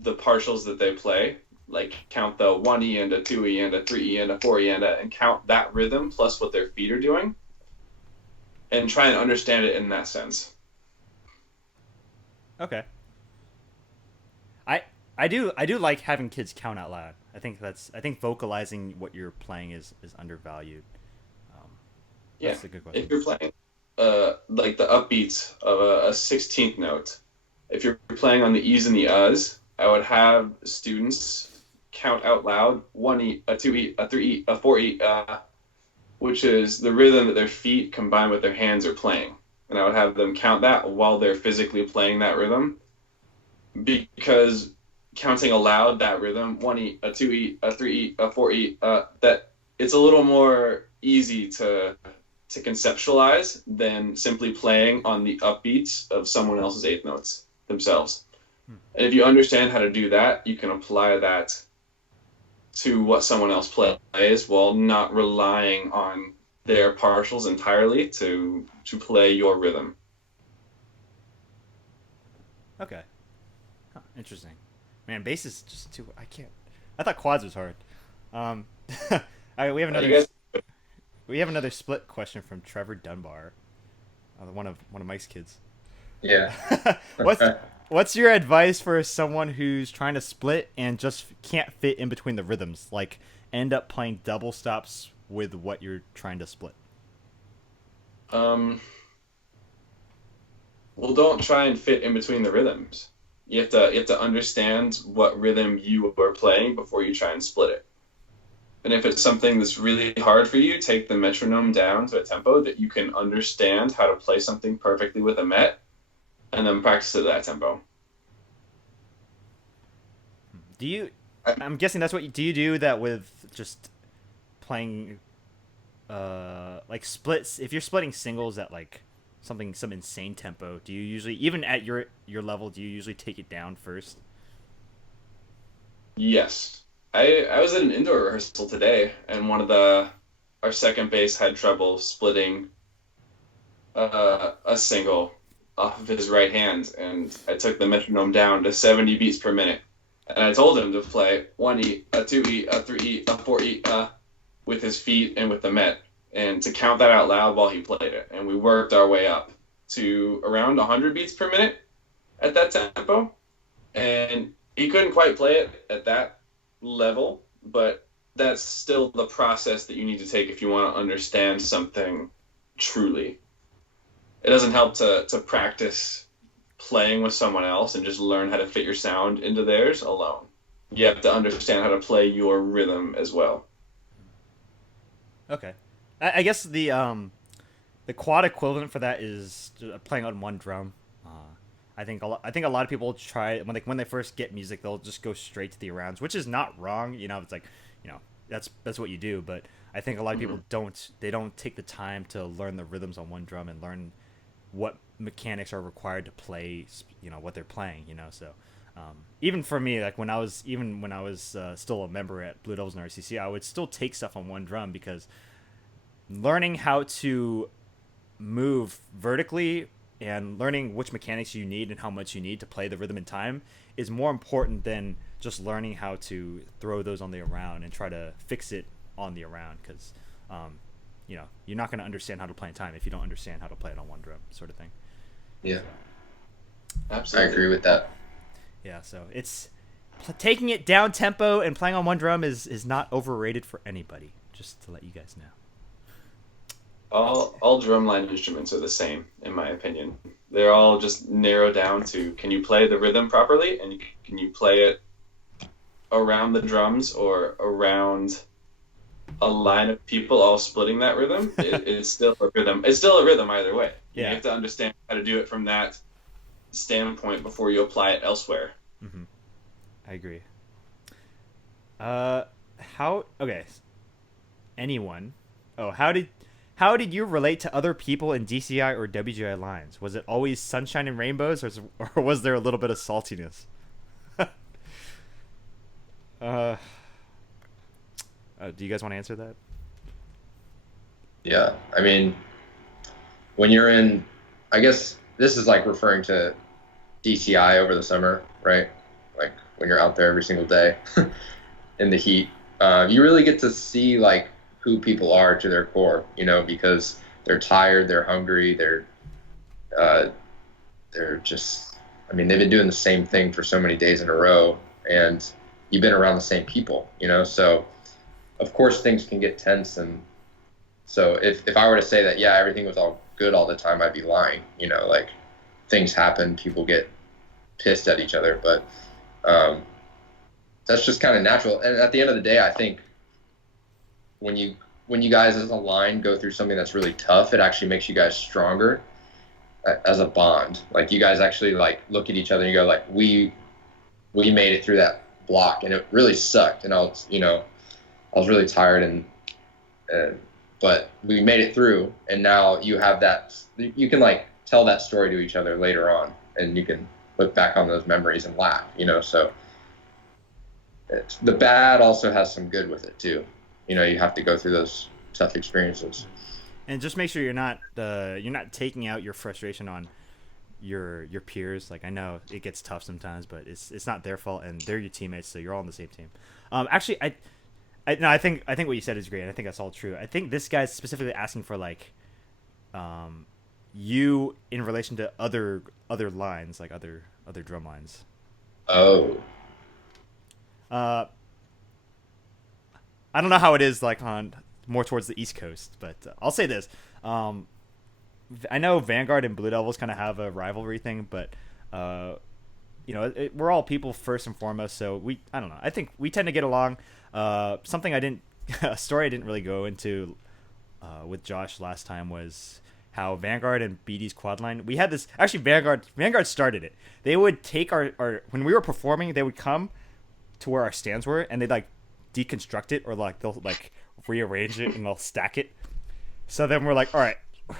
the partials that they play, like count the 1E and a 2E and a 3E and a 4E and count that rhythm plus what their feet are doing, and try and understand it in that sense. okay. I do like having kids count out loud. I think vocalizing what you're playing is undervalued. Um, Yeah, that's a good question. if you're playing like the upbeats of a 16th note, if you're playing on the E's and the U's, I would have students count out loud 1E, a 2E, a 3E, a 4E, which is the rhythm that their feet combined with their hands are playing. And I would have them count that while they're physically playing that rhythm. Because counting aloud that rhythm, 1E, a 2E, a 3E, a 4E, that it's a little more easy to conceptualize than simply playing on the upbeats of someone else's eighth notes themselves. And if you understand how to do that, you can apply that to what someone else plays while not relying on their partials entirely to play your rhythm. Okay. Huh, interesting. Man, bass is just too. I can't. I thought quads was hard. Um, all right, we have You another. guys, We have another split question from Trevor Dunbar, one of Mike's kids. Yeah. What's your advice for someone who's trying to split and just can't fit in between the rhythms? Like end up playing double stops with what you're trying to split. well, don't try and fit in between the rhythms. You have to understand what rhythm you are playing before you try and split it. And if it's something that's really hard for you, take the metronome down to a tempo that you can understand how to play something perfectly with a met, and then practice at that tempo. Do you? I'm guessing that's what you do. You do that with just playing, like splits. If you're splitting singles at like some insane tempo, do you usually, even at your level, do you usually take it down first? Yes. I was at an indoor rehearsal today, and our second bass had trouble splitting a single off of his right hand, and I took the metronome down to 70 beats per minute. And I told him to play 1E, a 2E, a 3E, a 4E, with his feet and with the met, and to count that out loud while he played it. And we worked our way up to around 100 beats per minute at that tempo. And he couldn't quite play it at that level, but that's still the process that you need to take if you want to understand something truly. It doesn't help to practice playing with someone else and just learn how to fit your sound into theirs alone. You have to understand how to play your rhythm as well. Okay, I guess the quad equivalent for that is playing on one drum. I think a lot of people try when they first get music, they'll just go straight to the arounds, which is not wrong. It's like, that's what you do. But I think a lot of people don't take the time to learn the rhythms on one drum and learn what mechanics are required to play, what they're playing. So even for me, like when I was still a member at Blue Devils and RCC, I would still take stuff on one drum because learning how to move vertically and learning which mechanics you need and how much you need to play the rhythm in time is more important than just learning how to throw those on the around and try to fix it on the around, because you're not going to understand how to play in time if you don't understand how to play it on one drum, sort of thing. Yeah, Absolutely. I agree with that. Yeah, so it's taking it down tempo and playing on one drum is not overrated for anybody, just to let you guys know. All drumline instruments are the same, in my opinion. They're all just narrowed down to, can you play the rhythm properly, and can you play it around the drums or around a line of people all splitting that rhythm? It's still a rhythm. It's still a rhythm either way. Yeah. You have to understand how to do it from that standpoint before you apply it elsewhere. Mm-hmm. I agree. Anyone? Oh, how did you relate to other people in DCI or WGI lines? Was it always sunshine and rainbows, or was there a little bit of saltiness? Do you guys want to answer that? Yeah, I mean, when you're in, I guess this is like referring to DCI over the summer, right? Like when you're out there every single day in the heat, you really get to see like who people are to their core, because they're tired, they're hungry, they're just, I mean, they've been doing the same thing for so many days in a row, and you've been around the same people, so of course things can get tense. And so if I were to say that, yeah, everything was all good all the time, I'd be lying, like things happen, people get pissed at each other, but that's just kind of natural. And at the end of the day, I think when you guys as a line go through something that's really tough, it actually makes you guys stronger as a bond. Like you guys actually like look at each other and you go like, we made it through that block, and it really sucked, and I was really tired, and but we made it through, and now you have that, you can like tell that story to each other later on, and you can look back on those memories and laugh, so the bad also has some good with it too. You have to go through those tough experiences. And just make sure you're not taking out your frustration on your peers. Like, I know it gets tough sometimes, but it's not their fault, and they're your teammates, so you're all on the same team. Actually, I think what you said is great. I think that's all true. I think this guy's specifically asking for like, you in relation to other lines, like other drum lines. Oh. I don't know how it is like on more towards the East Coast, but I'll say this. I know Vanguard and Blue Devils kind of have a rivalry thing, but we're all people first and foremost, so I don't know. I think we tend to get along. A story I didn't really go into with Josh last time was how Vanguard and BD's quad line, we had this, actually Vanguard started it. They would take our when we were performing, they would come to where our stands were, and they'd like deconstruct it, or like they'll like rearrange it and they'll stack it. So then we're like, all right,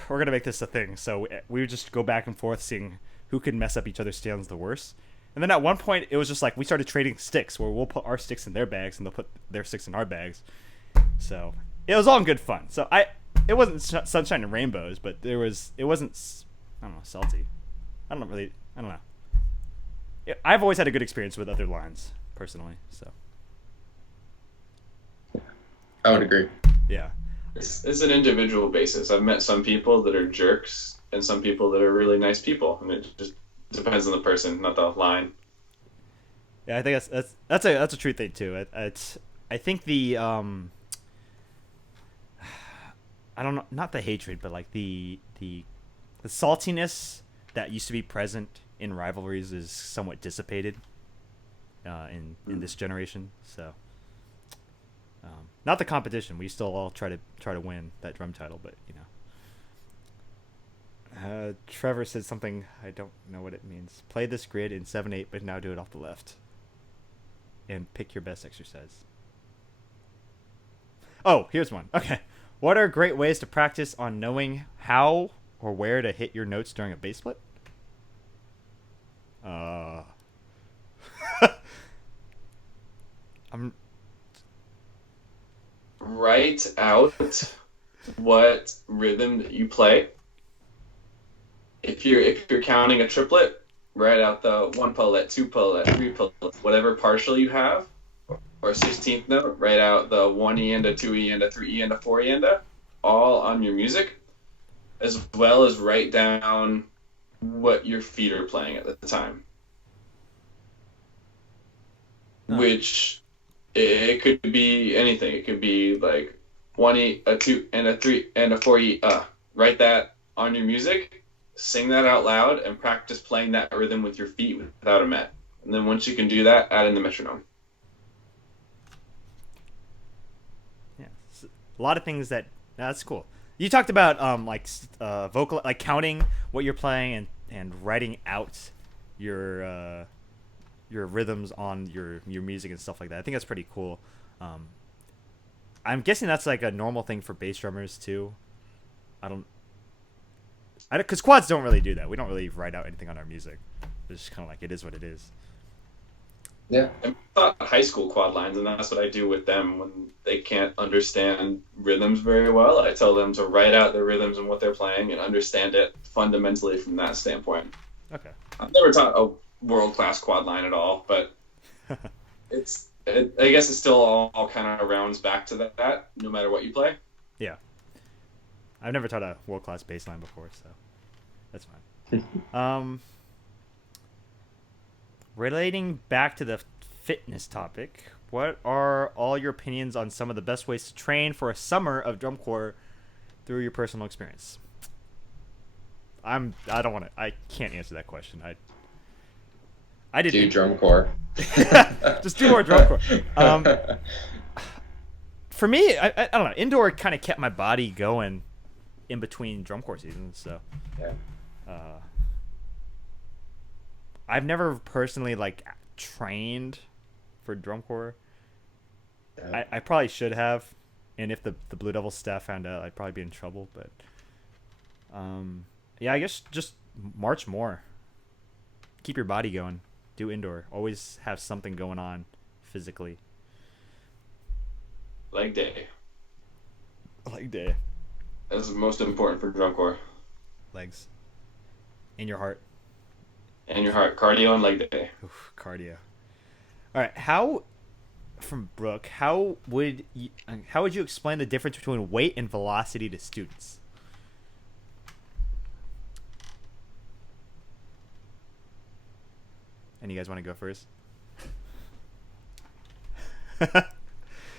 we're gonna make this a thing. So we would just go back and forth, seeing who could mess up each other's stands the worst. And then at one point, it was just like we started trading sticks, where we'll put our sticks in their bags and they'll put their sticks in our bags. So it was all in good fun. So it wasn't sunshine and rainbows, but it wasn't, I don't know, salty. I don't know. I've always had a good experience with other lines, personally. So I would agree. yeah. It's an individual basis. I've met some people that are jerks and some people that are really nice people, and it just depends on the person, not the line. Yeah, I think that's a true thing too. I think the I don't know, not the hatred, but like the saltiness that used to be present in rivalries is somewhat dissipated in this generation. So not the competition. We still all try to win that drum title, but you know. Trevor said something, I don't know what it means. Play this grid in 7/8, but now do it off the left. And pick your best exercise. Oh, here's one. Okay. What are great ways to practice on knowing how or where to hit your notes during a bass split? Write out what rhythm that you play. If you're counting a triplet, write out the 1 pullet, 2 pullet, 3 pullet, whatever partial you have, or 16th note. Write out the 1 E and a 2 E and a 3 E and a 4 E and a, all on your music, as well as write down what your feet are playing at the time. Which it could be anything. It could be like 1 E, a 2 and a 3 and a 4 E. Write that on your music. Sing that out loud and practice playing that rhythm with your feet without a met. And then once you can do that, add in the metronome. Yeah, a lot of things that's cool. You talked about vocal, like counting what you're playing and writing out your rhythms on your music and stuff like that. I think that's pretty cool. I'm guessing that's like a normal thing for bass drummers too. Because quads don't really do that. We don't really write out anything on our music. It's just kind of like it is what it is. Yeah. I taught high school quad lines, and that's what I do with them when they can't understand rhythms very well. I tell them to write out their rhythms and what they're playing and understand it fundamentally from that standpoint. Okay. I've never taught a world-class quad line at all, but I guess it still all kind of rounds back to that, no matter what you play. Yeah. I've never taught a world-class bass line before, so that's fine. Relating back to the fitness topic, what are all your opinions on some of the best ways to train for a summer of drum corps through your personal experience? I can't answer that question. I didn't do drum corps. Just do more drum corps. For me, I don't know. Indoor kind of kept my body going in between drum corps seasons, so Yeah. I've never personally trained for drum corps. Yeah. I probably should have, and if the Blue Devil staff found out, I'd probably be in trouble. But yeah, I guess just march more. Keep your body going. Do indoor. Always have something going on physically. Leg day. Leg day. That's most important for drum corps. Legs. In your heart. And your heart. Cardio and leg day. Oof, cardio. All right. From Brooke, how would you explain the difference between weight and velocity to students? And you guys want to go first?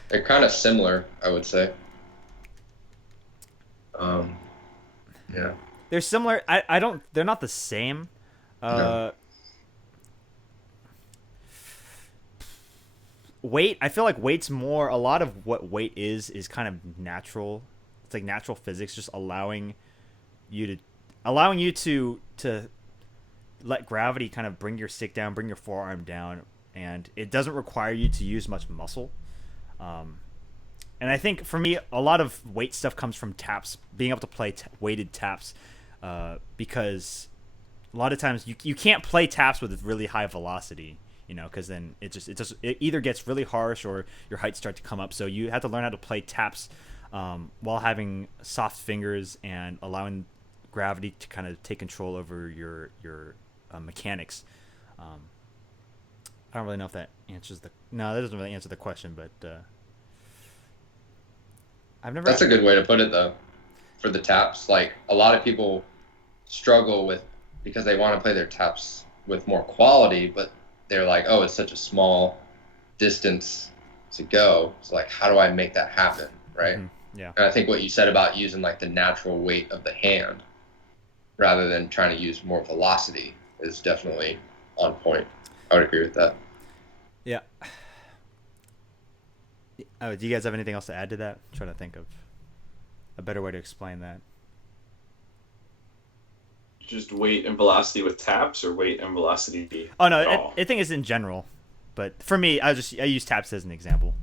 They're kind of similar, I would say. Yeah. They're similar. They're not the same. No. Weight, I feel like weight's more, a lot of what weight is kind of natural. It's like natural physics, just allowing you to let gravity kind of bring your stick down, bring your forearm down, and it doesn't require you to use much muscle. And I think for me, a lot of weight stuff comes from taps, being able to play weighted taps, because a lot of times you can't play taps with really high velocity, because then it either gets really harsh or your heights start to come up. So you have to learn how to play taps while having soft fingers and allowing gravity to kind of take control over your mechanics. I don't really know if that answers that doesn't really answer the question, but I've never. That's a good way to put it, though. For the taps, like a lot of people struggle with because they want to play their taps with more quality, but they're like, oh, it's such a small distance to go. So like, how do I make that happen, right? Mm-hmm. Yeah. And I think what you said about using like the natural weight of the hand rather than trying to use more velocity is definitely on point. I would agree with that. Yeah. Oh, do you guys have anything else to add to that? I'm trying to think of a better way to explain that. Just weight and velocity with taps, or weight and velocity? Oh no, I think it's in general, but for me, I use taps as an example.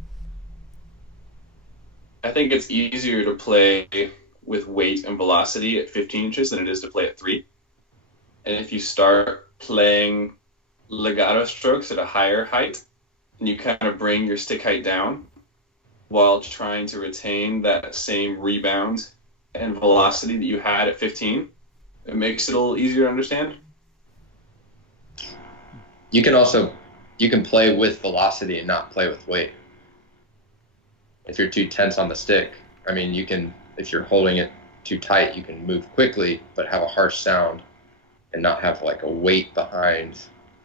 I think it's easier to play with weight and velocity at 15 inches than it is to play at 3. And if you start playing legato strokes at a higher height, and you kind of bring your stick height down while trying to retain that same rebound and velocity that you had at 15, it makes it a little easier to understand. You can play with velocity and not play with weight. If you're too tense on the stick, I mean, if you're holding it too tight, you can move quickly, but have a harsh sound and not have like a weight behind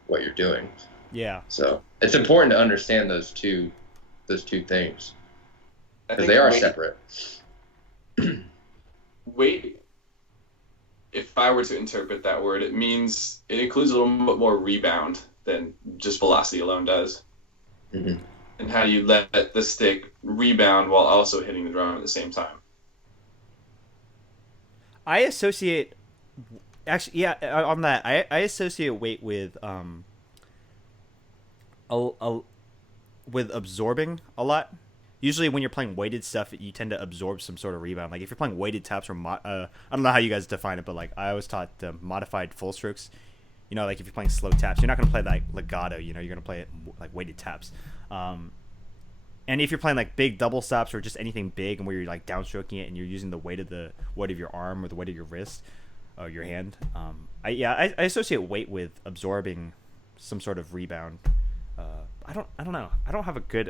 what you're doing. Yeah. So it's important to understand those two things because they are separate. Weight, if I were to interpret that word, it includes a little bit more rebound than just velocity alone does. Mm-hmm. And how you let the stick rebound while also hitting the drum at the same time. I associate, on that, I associate weight with with absorbing a lot. Usually when you're playing weighted stuff, you tend to absorb some sort of rebound. Like if you're playing weighted taps or I don't know how you guys define it, but like I was taught modified full strokes. Like if you're playing slow taps, you're not going to play like legato. You're going to play it like weighted taps. And if you're playing like big double stops or just anything big and where you're like downstroking it and you're using the weight of your arm or the weight of your wrist or your hand, I associate weight with absorbing some sort of rebound. I don't know. I don't have a good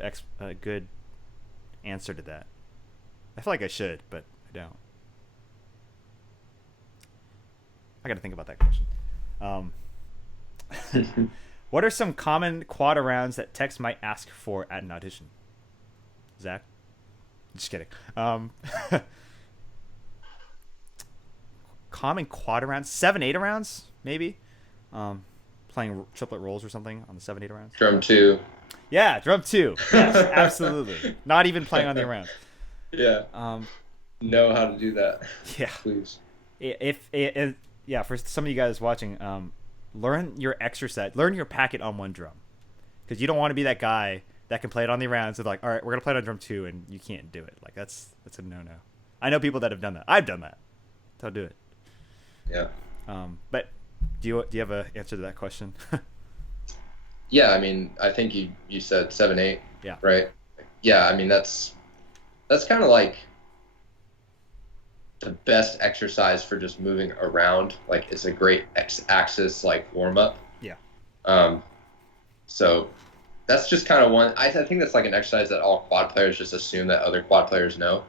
answer to that. I feel like I should, but I don't. I got to think about that question. What are some common quad rounds that techs might ask for at an audition? Zach? Just kidding. Common quad rounds? 7/8 rounds, maybe? Playing triplet rolls or something on the 7/8 rounds? Drum 2. Yeah, drum 2. Yes, absolutely. Not even playing on the round. Yeah. Know how to do that. Yeah. Please. For some of you guys watching, learn your exercise. Learn your packet on one drum. Because you don't want to be that guy that can play it on the rounds. So like, all right, we're going to play it on drum 2, and you can't do it. Like, that's a no-no. I know people that have done that. I've done that. Don't do it. Yeah. But do you have an answer to that question? Yeah, I mean, I think you said 7/8. Yeah. Right? Yeah, I mean, that's kind of like the best exercise for just moving around. Like, it's a great X-axis, like, warm-up. Yeah. So that's just kind of one. I think that's like an exercise that all quad players just assume that other quad players know.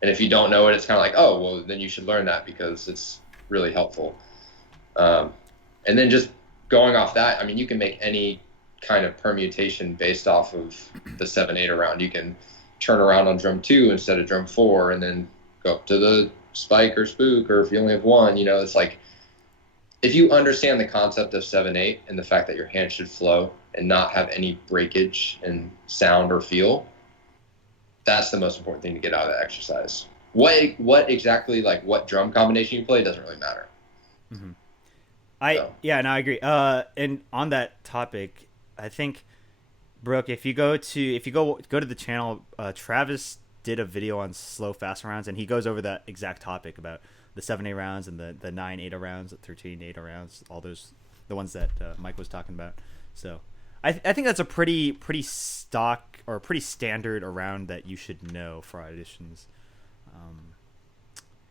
And if you don't know it, it's kind of like, oh, well, then you should learn that because it's really helpful. And then just going off that, I mean, you can make any kind of permutation based off of the 7/8 round. You can turn around on drum 2 instead of drum 4 and then go up to the spike or spook, or if you only have one, it's like, if you understand the concept of 7/8 and the fact that your hand should flow and not have any breakage in sound or feel, that's the most important thing to get out of the exercise. What exactly, like what drum combination you play doesn't really matter. Mm-hmm. I agree. And on that topic, I think, Brooke, if you go to the channel, Travis did a video on slow fast rounds, and he goes over that exact topic about the 7/8 rounds and the 9/8 rounds, the 13/8 rounds, all those, the ones that Mike was talking about. So I think that's a pretty stock or pretty standard round that you should know for auditions.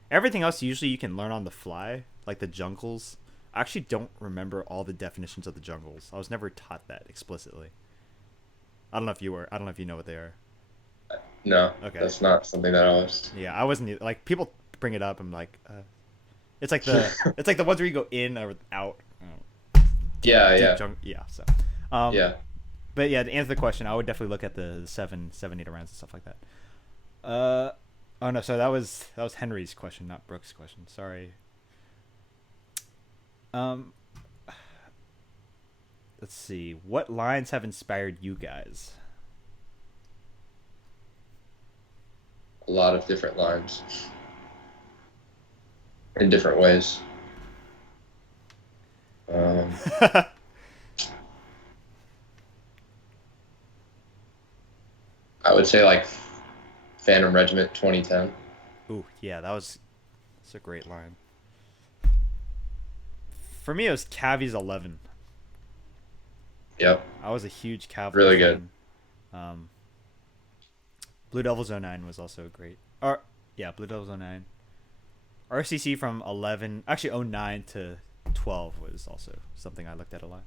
Everything else usually you can learn on the fly, like the jungles. I actually don't remember all the definitions of the jungles. I was never taught that explicitly. I don't know if you were. I don't know if you know what they are. No, Okay. That's not something that I was. Yeah, I wasn't like, people bring it up. I'm like, it's like the ones where you go in or out. Yeah. So, Yeah. But yeah, to answer the question, I would definitely look at the 7/8 rounds and stuff like that. Oh no, so that was Henry's question, not Brooke's question. Sorry. Let's see. What lines have inspired you guys? A lot of different lines in different ways. I would say like Phantom Regiment 2010. Ooh, yeah, that's a great line. For me, it was Cavi's 11. Yep. I was a huge Cav. Really good. Blue Devils 09 was also great. Blue Devils 09. RCC from 11, actually 09 to 12 was also something I looked at a lot.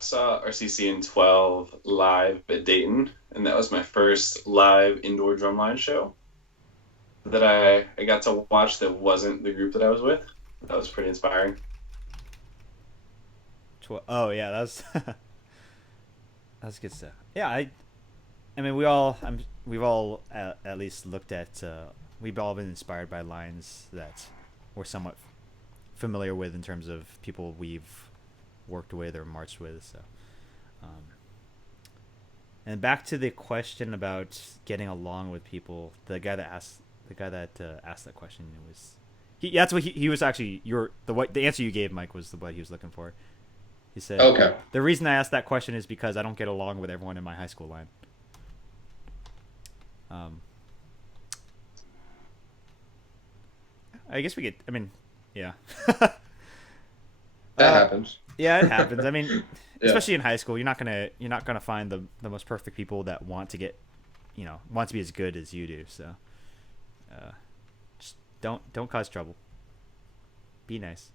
Saw RCC in 12 live at Dayton, and that was my first live indoor drumline show that I got to watch that wasn't the group that I was with. That was pretty inspiring. Oh yeah, that's that's good stuff. Yeah, I mean we've all at least looked at we've all been inspired by lines that we're somewhat familiar with in terms of people we've worked with or marched with. So, and back to the question about getting along with people. The guy that asked that question was that's what he was actually the answer you gave, Mike, was what he was looking for. He said, okay. The reason I asked that question is because I don't get along with everyone in my high school line. I guess we get. I mean, yeah. That happens. Yeah, it happens. I mean, Yeah. especially in high school, you're not gonna find the most perfect people that want to be as good as you do. So, just don't cause trouble. Be nice.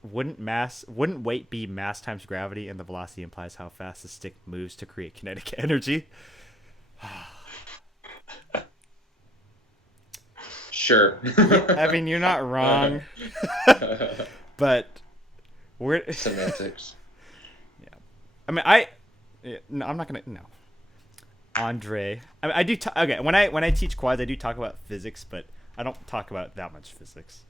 Wouldn't weight be mass times gravity, and the velocity implies how fast the stick moves to create kinetic energy? Sure. I mean, you're not wrong, but we're semantics. Yeah, I mean, no, I'm not gonna no. Andre, I mean, I do. Okay, when I teach quads, I do talk about physics, but I don't talk about that much physics.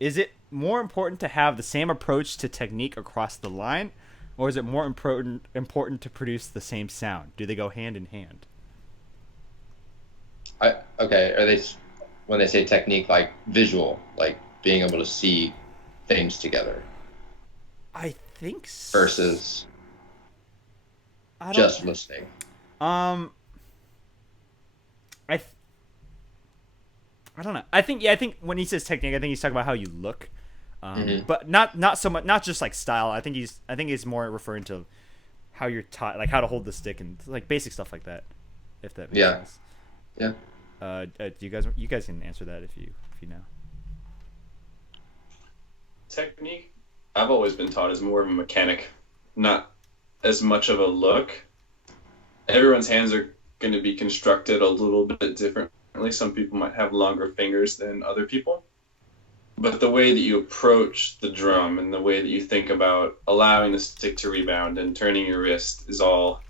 Is it more important to have the same approach to technique across the line, or is it more important to produce the same sound? Do they go hand in hand? Okay, are they, when they say technique, like visual, like being able to see things together? I think so. Versus just listening. I don't know. I think when he says technique, I think he's talking about how you look, Mm-hmm. but not so much, not just like style. I think he's more referring to how you're taught, like how to hold the stick and like basic stuff like that. If that makes sense. Yeah. Do you guys can answer that if you know. Technique, I've always been taught, is more of a mechanic, not as much of a look. Everyone's hands are going to be constructed a little bit differently. Some people might have longer fingers than other people. But the way that you approach the drum and the way that you think about allowing the stick to rebound and turning your wrist is all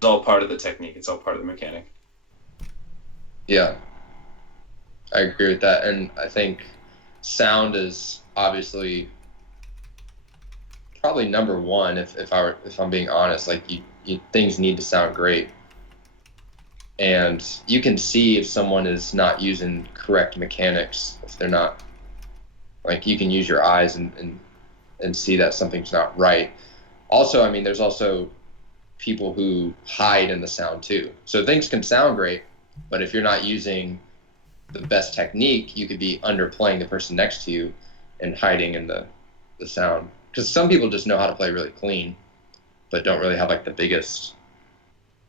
part of the technique. It's all part of the mechanic. Yeah, I agree with that, and I think sound is obviously probably number one. If I'm being honest, like things need to sound great, and you can see if someone is not using correct mechanics. If they're not, like, you can use your eyes and see that something's not right. Also, I mean, there's also people who hide in the sound too. So things can sound great, but if you're not using the best technique, you could be underplaying the person next to you and hiding in the sound. Because some people just know how to play really clean, but don't really have like the biggest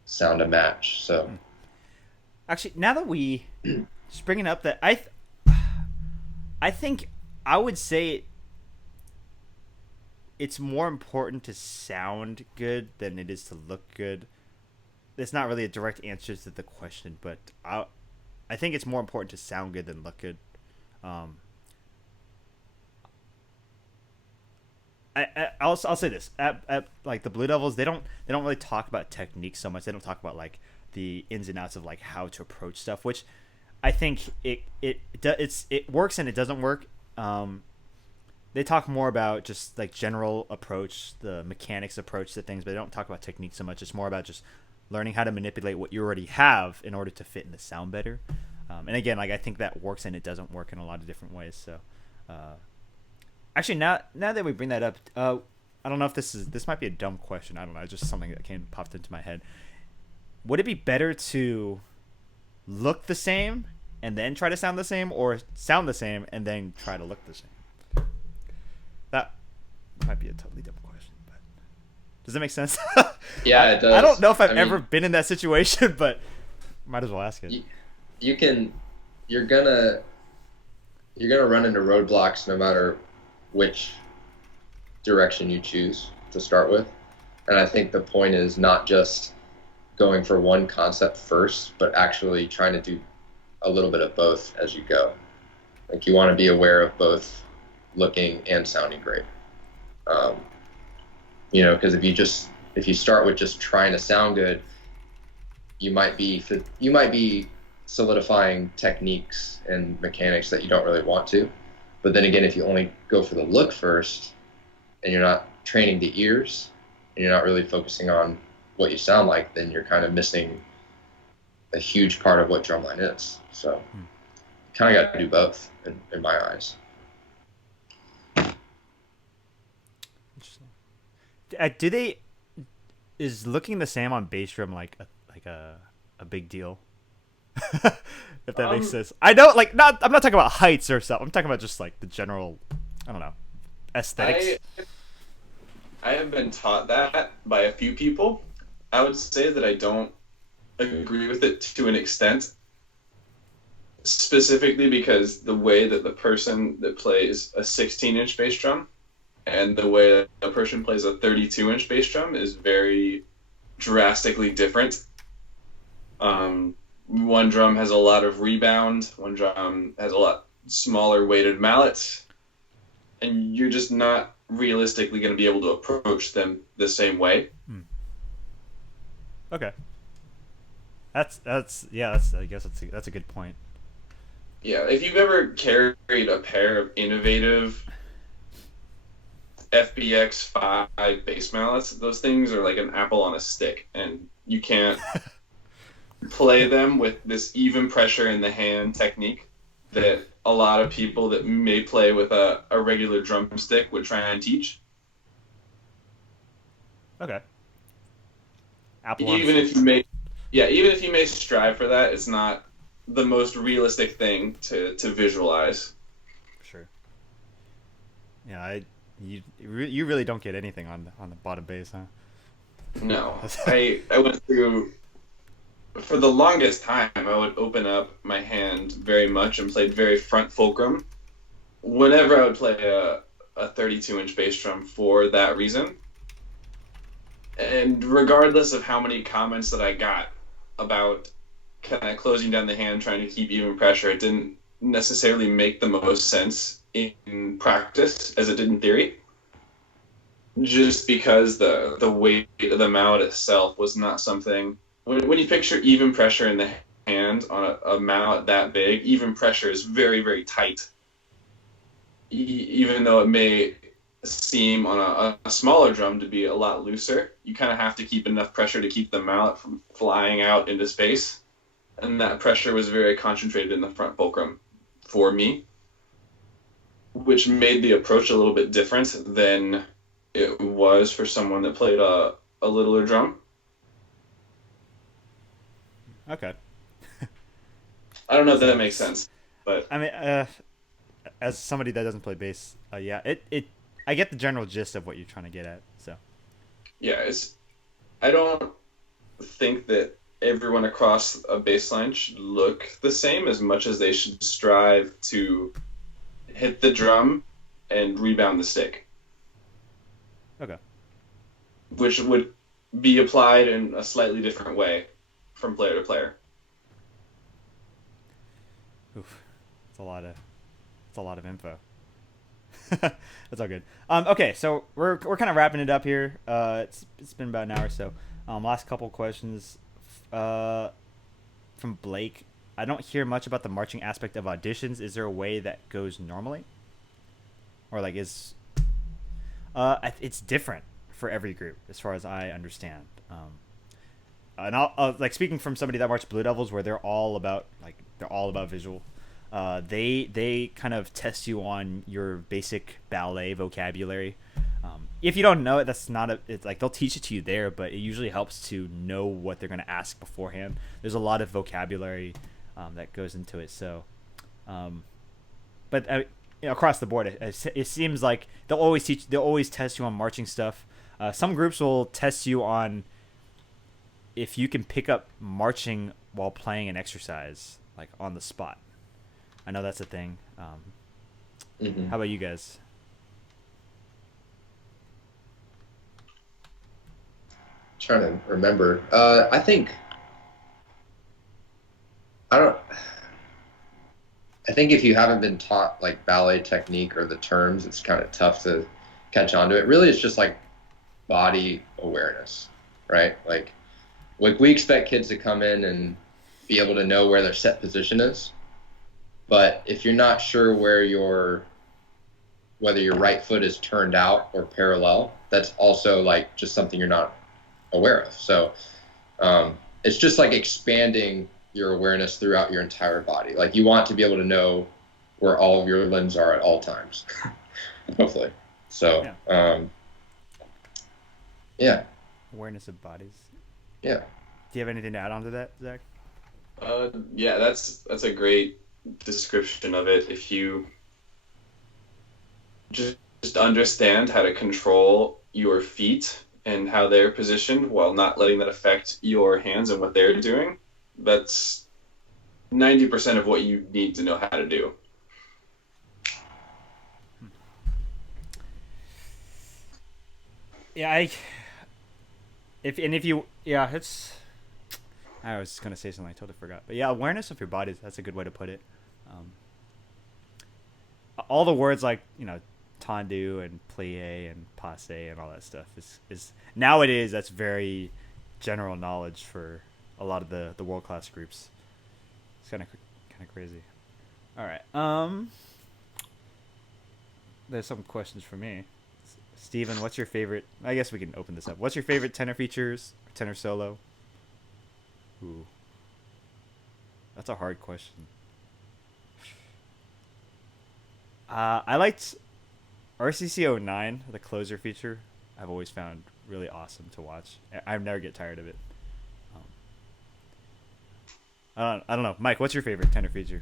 sound to match. So Actually, now that we just bringing up that I think I would say it's more important to sound good than it is to look good. It's not really a direct answer to the question, but I think it's more important to sound good than look good. I'll say this at like the Blue Devils, they don't really talk about technique so much. They don't talk about like the ins and outs of like how to approach stuff, which I think it works and it doesn't work. They talk more about just like general approach, the mechanics approach to things, but they don't talk about technique so much. It's more about just learning how to manipulate what you already have in order to fit in the sound better. And again, like I think that works and it doesn't work in a lot of different ways. So, actually, now that we bring that up, I don't know if this might be a dumb question. I don't know. It's just something that popped into my head. Would it be better to look the same and then try to sound the same, or sound the same and then try to look the same? That might be a totally dumb question, but does that make sense? yeah, it does. I don't know if I've ever been in that situation, but might as well ask it. You're gonna run into roadblocks no matter which direction you choose to start with. And I think the point is not just going for one concept first, but actually trying to do a little bit of both as you go. Like you want to be aware of both looking and sounding great. Because if you start with just trying to sound good, you might be solidifying techniques and mechanics that you don't really want to. But then again, if you only go for the look first and you're not training the ears and you're not really focusing on what you sound like, then you're kind of missing a huge part of what drumline is. So you kind of got to do both in my eyes. Interesting. Is looking the same on bass drum like a big deal? If that makes sense. I know, like, I'm not talking about heights or stuff. I'm talking about just like the general, I don't know, aesthetics. I have been taught that by a few people. I would say that I don't agree with it to an extent, specifically because the way that the person that plays a 16-inch bass drum and the way a person plays a 32-inch bass drum is very drastically different. One drum has a lot of rebound, one drum has a lot smaller weighted mallets, and you're just not realistically going to be able to approach them the same way. Okay. I guess that's a good point. Yeah, if you've ever carried a pair of innovative FBX 5 bass mallets, those things are like an apple on a stick, and you can't play them with this even pressure in the hand technique that a lot of people that may play with a regular drumstick would try and teach. Okay. Even if you may strive for that, it's not the most realistic thing to visualize. Sure. Yeah, you really don't get anything on the bottom bass, huh? No, I went through. For the longest time, I would open up my hand very much and played very front fulcrum whenever I would play a 32-inch bass drum for that reason. And regardless of how many comments that I got about kind of closing down the hand, trying to keep even pressure, it didn't necessarily make the most sense in practice as it did in theory. Just because the weight of the mallet itself was not something. When you picture even pressure in the hand on a mallet that big, even pressure is very, very tight. Even though it may seem on a smaller drum to be a lot looser, you kind of have to keep enough pressure to keep the mallet from flying out into space. And that pressure was very concentrated in the front fulcrum for me, which made the approach a little bit different than it was for someone that played a littler drum. Okay. I don't know if that makes sense, but I mean, as somebody that doesn't play bass, yeah, I get the general gist of what you're trying to get at. So yeah, I don't think that everyone across a bass line should look the same as much as they should strive to hit the drum and rebound the stick, okay. which would be applied in a slightly different way from player to player. Oof, it's a lot of info. That's all good. Okay, so we're kind of wrapping it up here. It's been about an hour or so. Last couple questions. From Blake. I don't hear much about the marching aspect of auditions. Is there a way that goes normally, or like it's different for every group as far as I understand. And I'll like speaking from somebody that marched Blue Devils, where they're all about visual. They kind of test you on your basic ballet vocabulary. If you don't know it, it's like they'll teach it to you there, but it usually helps to know what they're going to ask beforehand. There's a lot of vocabulary that goes into it. So, but across the board, it seems like they'll always test you on marching stuff. Some groups will test you on if you can pick up marching while playing an exercise, like on the spot. I know that's a thing. How about you guys? Trying to remember. I think if you haven't been taught like ballet technique or the terms, it's kind of tough to catch on to it. Really, it's just like body awareness, right? Like we expect kids to come in and be able to know where their set position is. But if you're not sure whether your right foot is turned out or parallel, that's also like just something you're not aware of. So it's just like expanding your awareness throughout your entire body. Like you want to be able to know where all of your limbs are at all times, hopefully. So yeah. Awareness of bodies. Yeah. Do you have anything to add on to that, Zach? Yeah, that's a great description of it. If you just understand how to control your feet and how they're positioned while not letting that affect your hands and what they're doing, that's 90% of what you need to know how to do. Yeah, I was gonna say something I totally forgot. But yeah, awareness of your body, that's a good way to put it. All the words like, tendu and plie and passe and all that stuff is nowadays that's very general knowledge for a lot of the world class groups. It's kind of crazy. All right. There's some questions for me. Steven, what's your favorite? I guess we can open this up. What's your favorite tenor features, tenor solo? Ooh, that's a hard question. I liked RCC 09, the closer feature. I've always found really awesome to watch. I never get tired of it. I don't know. Mike, what's your favorite tenor feature?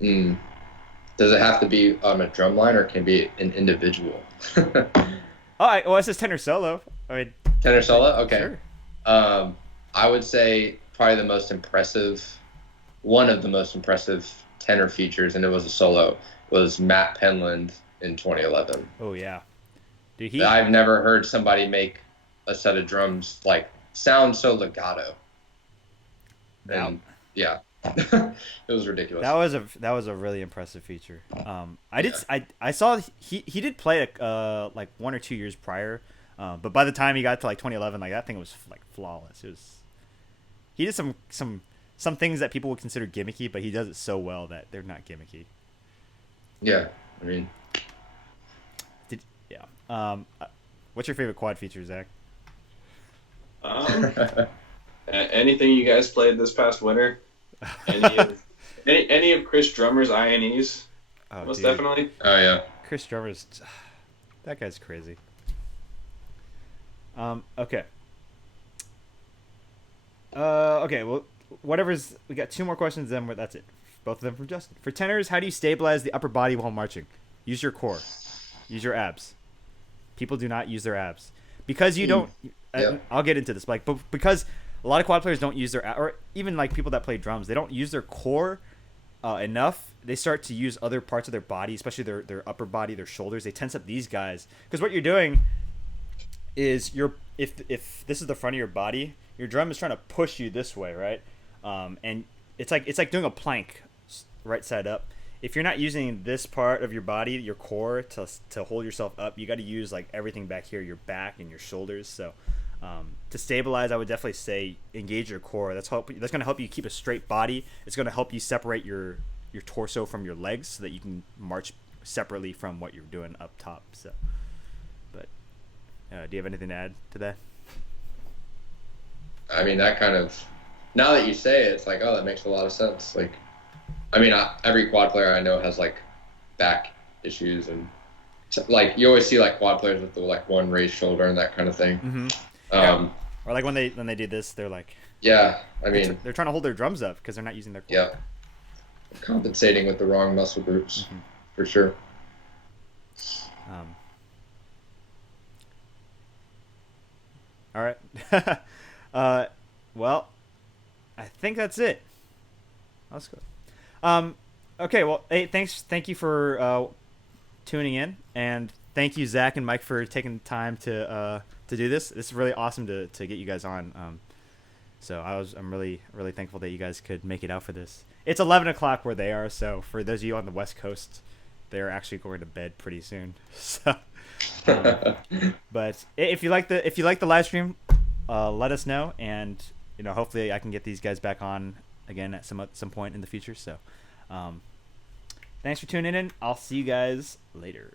Does it have to be on a drum line or can it be an individual? Well, it says tenor solo. I mean, tenor solo? Okay. Sure. I would say probably one of the most impressive tenor features, and it was a solo, was Matt Penland in 2011. Oh, yeah. Dude, I've never heard somebody make a set of drums like sound so legato. And yeah. It was ridiculous. That was a really impressive feature. I saw he did play it like 1 or 2 years prior, but by the time he got to like 2011, like that thing was like flawless. He did some things that people would consider gimmicky, but he does it so well that they're not gimmicky. Yeah, I mean, what's your favorite quad feature, Zach? Anything you guys played this past winter? Any of Chris Drummer's INEs? Most definitely. Oh yeah. Chris Drummer's That guy's crazy. Okay. Okay. Well, whatever's. We got 2 more questions. Then that's it. Both of them from Justin. For tenors, how do you stabilize the upper body while marching? Use your core. Use your abs. People do not use their abs because you don't. Yep. I'll get into this, but because a lot of quad players don't use their, or even like people that play drums, they don't use their core enough. They start to use other parts of their body, especially their upper body, their shoulders. They tense up these guys because what you're doing is if this is the front of your body, your drum is trying to push you this way, right? And it's like doing a plank, right side up. If you're not using this part of your body, your core, to hold yourself up, you got to use like everything back here, your back and your shoulders. So to stabilize, I would definitely say engage your core. That's going to help you keep a straight body. It's going to help you separate your torso from your legs so that you can march separately from what you're doing up top. So, but do you have anything to add to that? I mean, that kind of, now that you say it, it's like, oh, that makes a lot of sense. Like, I mean, every quad player I know has like back issues, and like you always see like quad players with the like one raised shoulder and that kind of thing. Mm-hmm. Yeah. Or like when they do this, they're like, yeah, I mean, they're trying to hold their drums up because they're not using their core. Yeah, compensating with the wrong muscle groups, for sure. All right. Well, I think that's it. Let's go. Okay. Well, hey, thank you for tuning in, and thank you, Zach and Mike, for taking the time to do this. This is really awesome to get you guys on. So I'm really thankful that you guys could make it out for this. It's 11 o'clock where they are, so for those of you on the West Coast, they're actually going to bed pretty soon. So, but if you like the live stream, let us know, and hopefully I can get these guys back on again at some point in the future. So, thanks for tuning in. I'll see you guys later.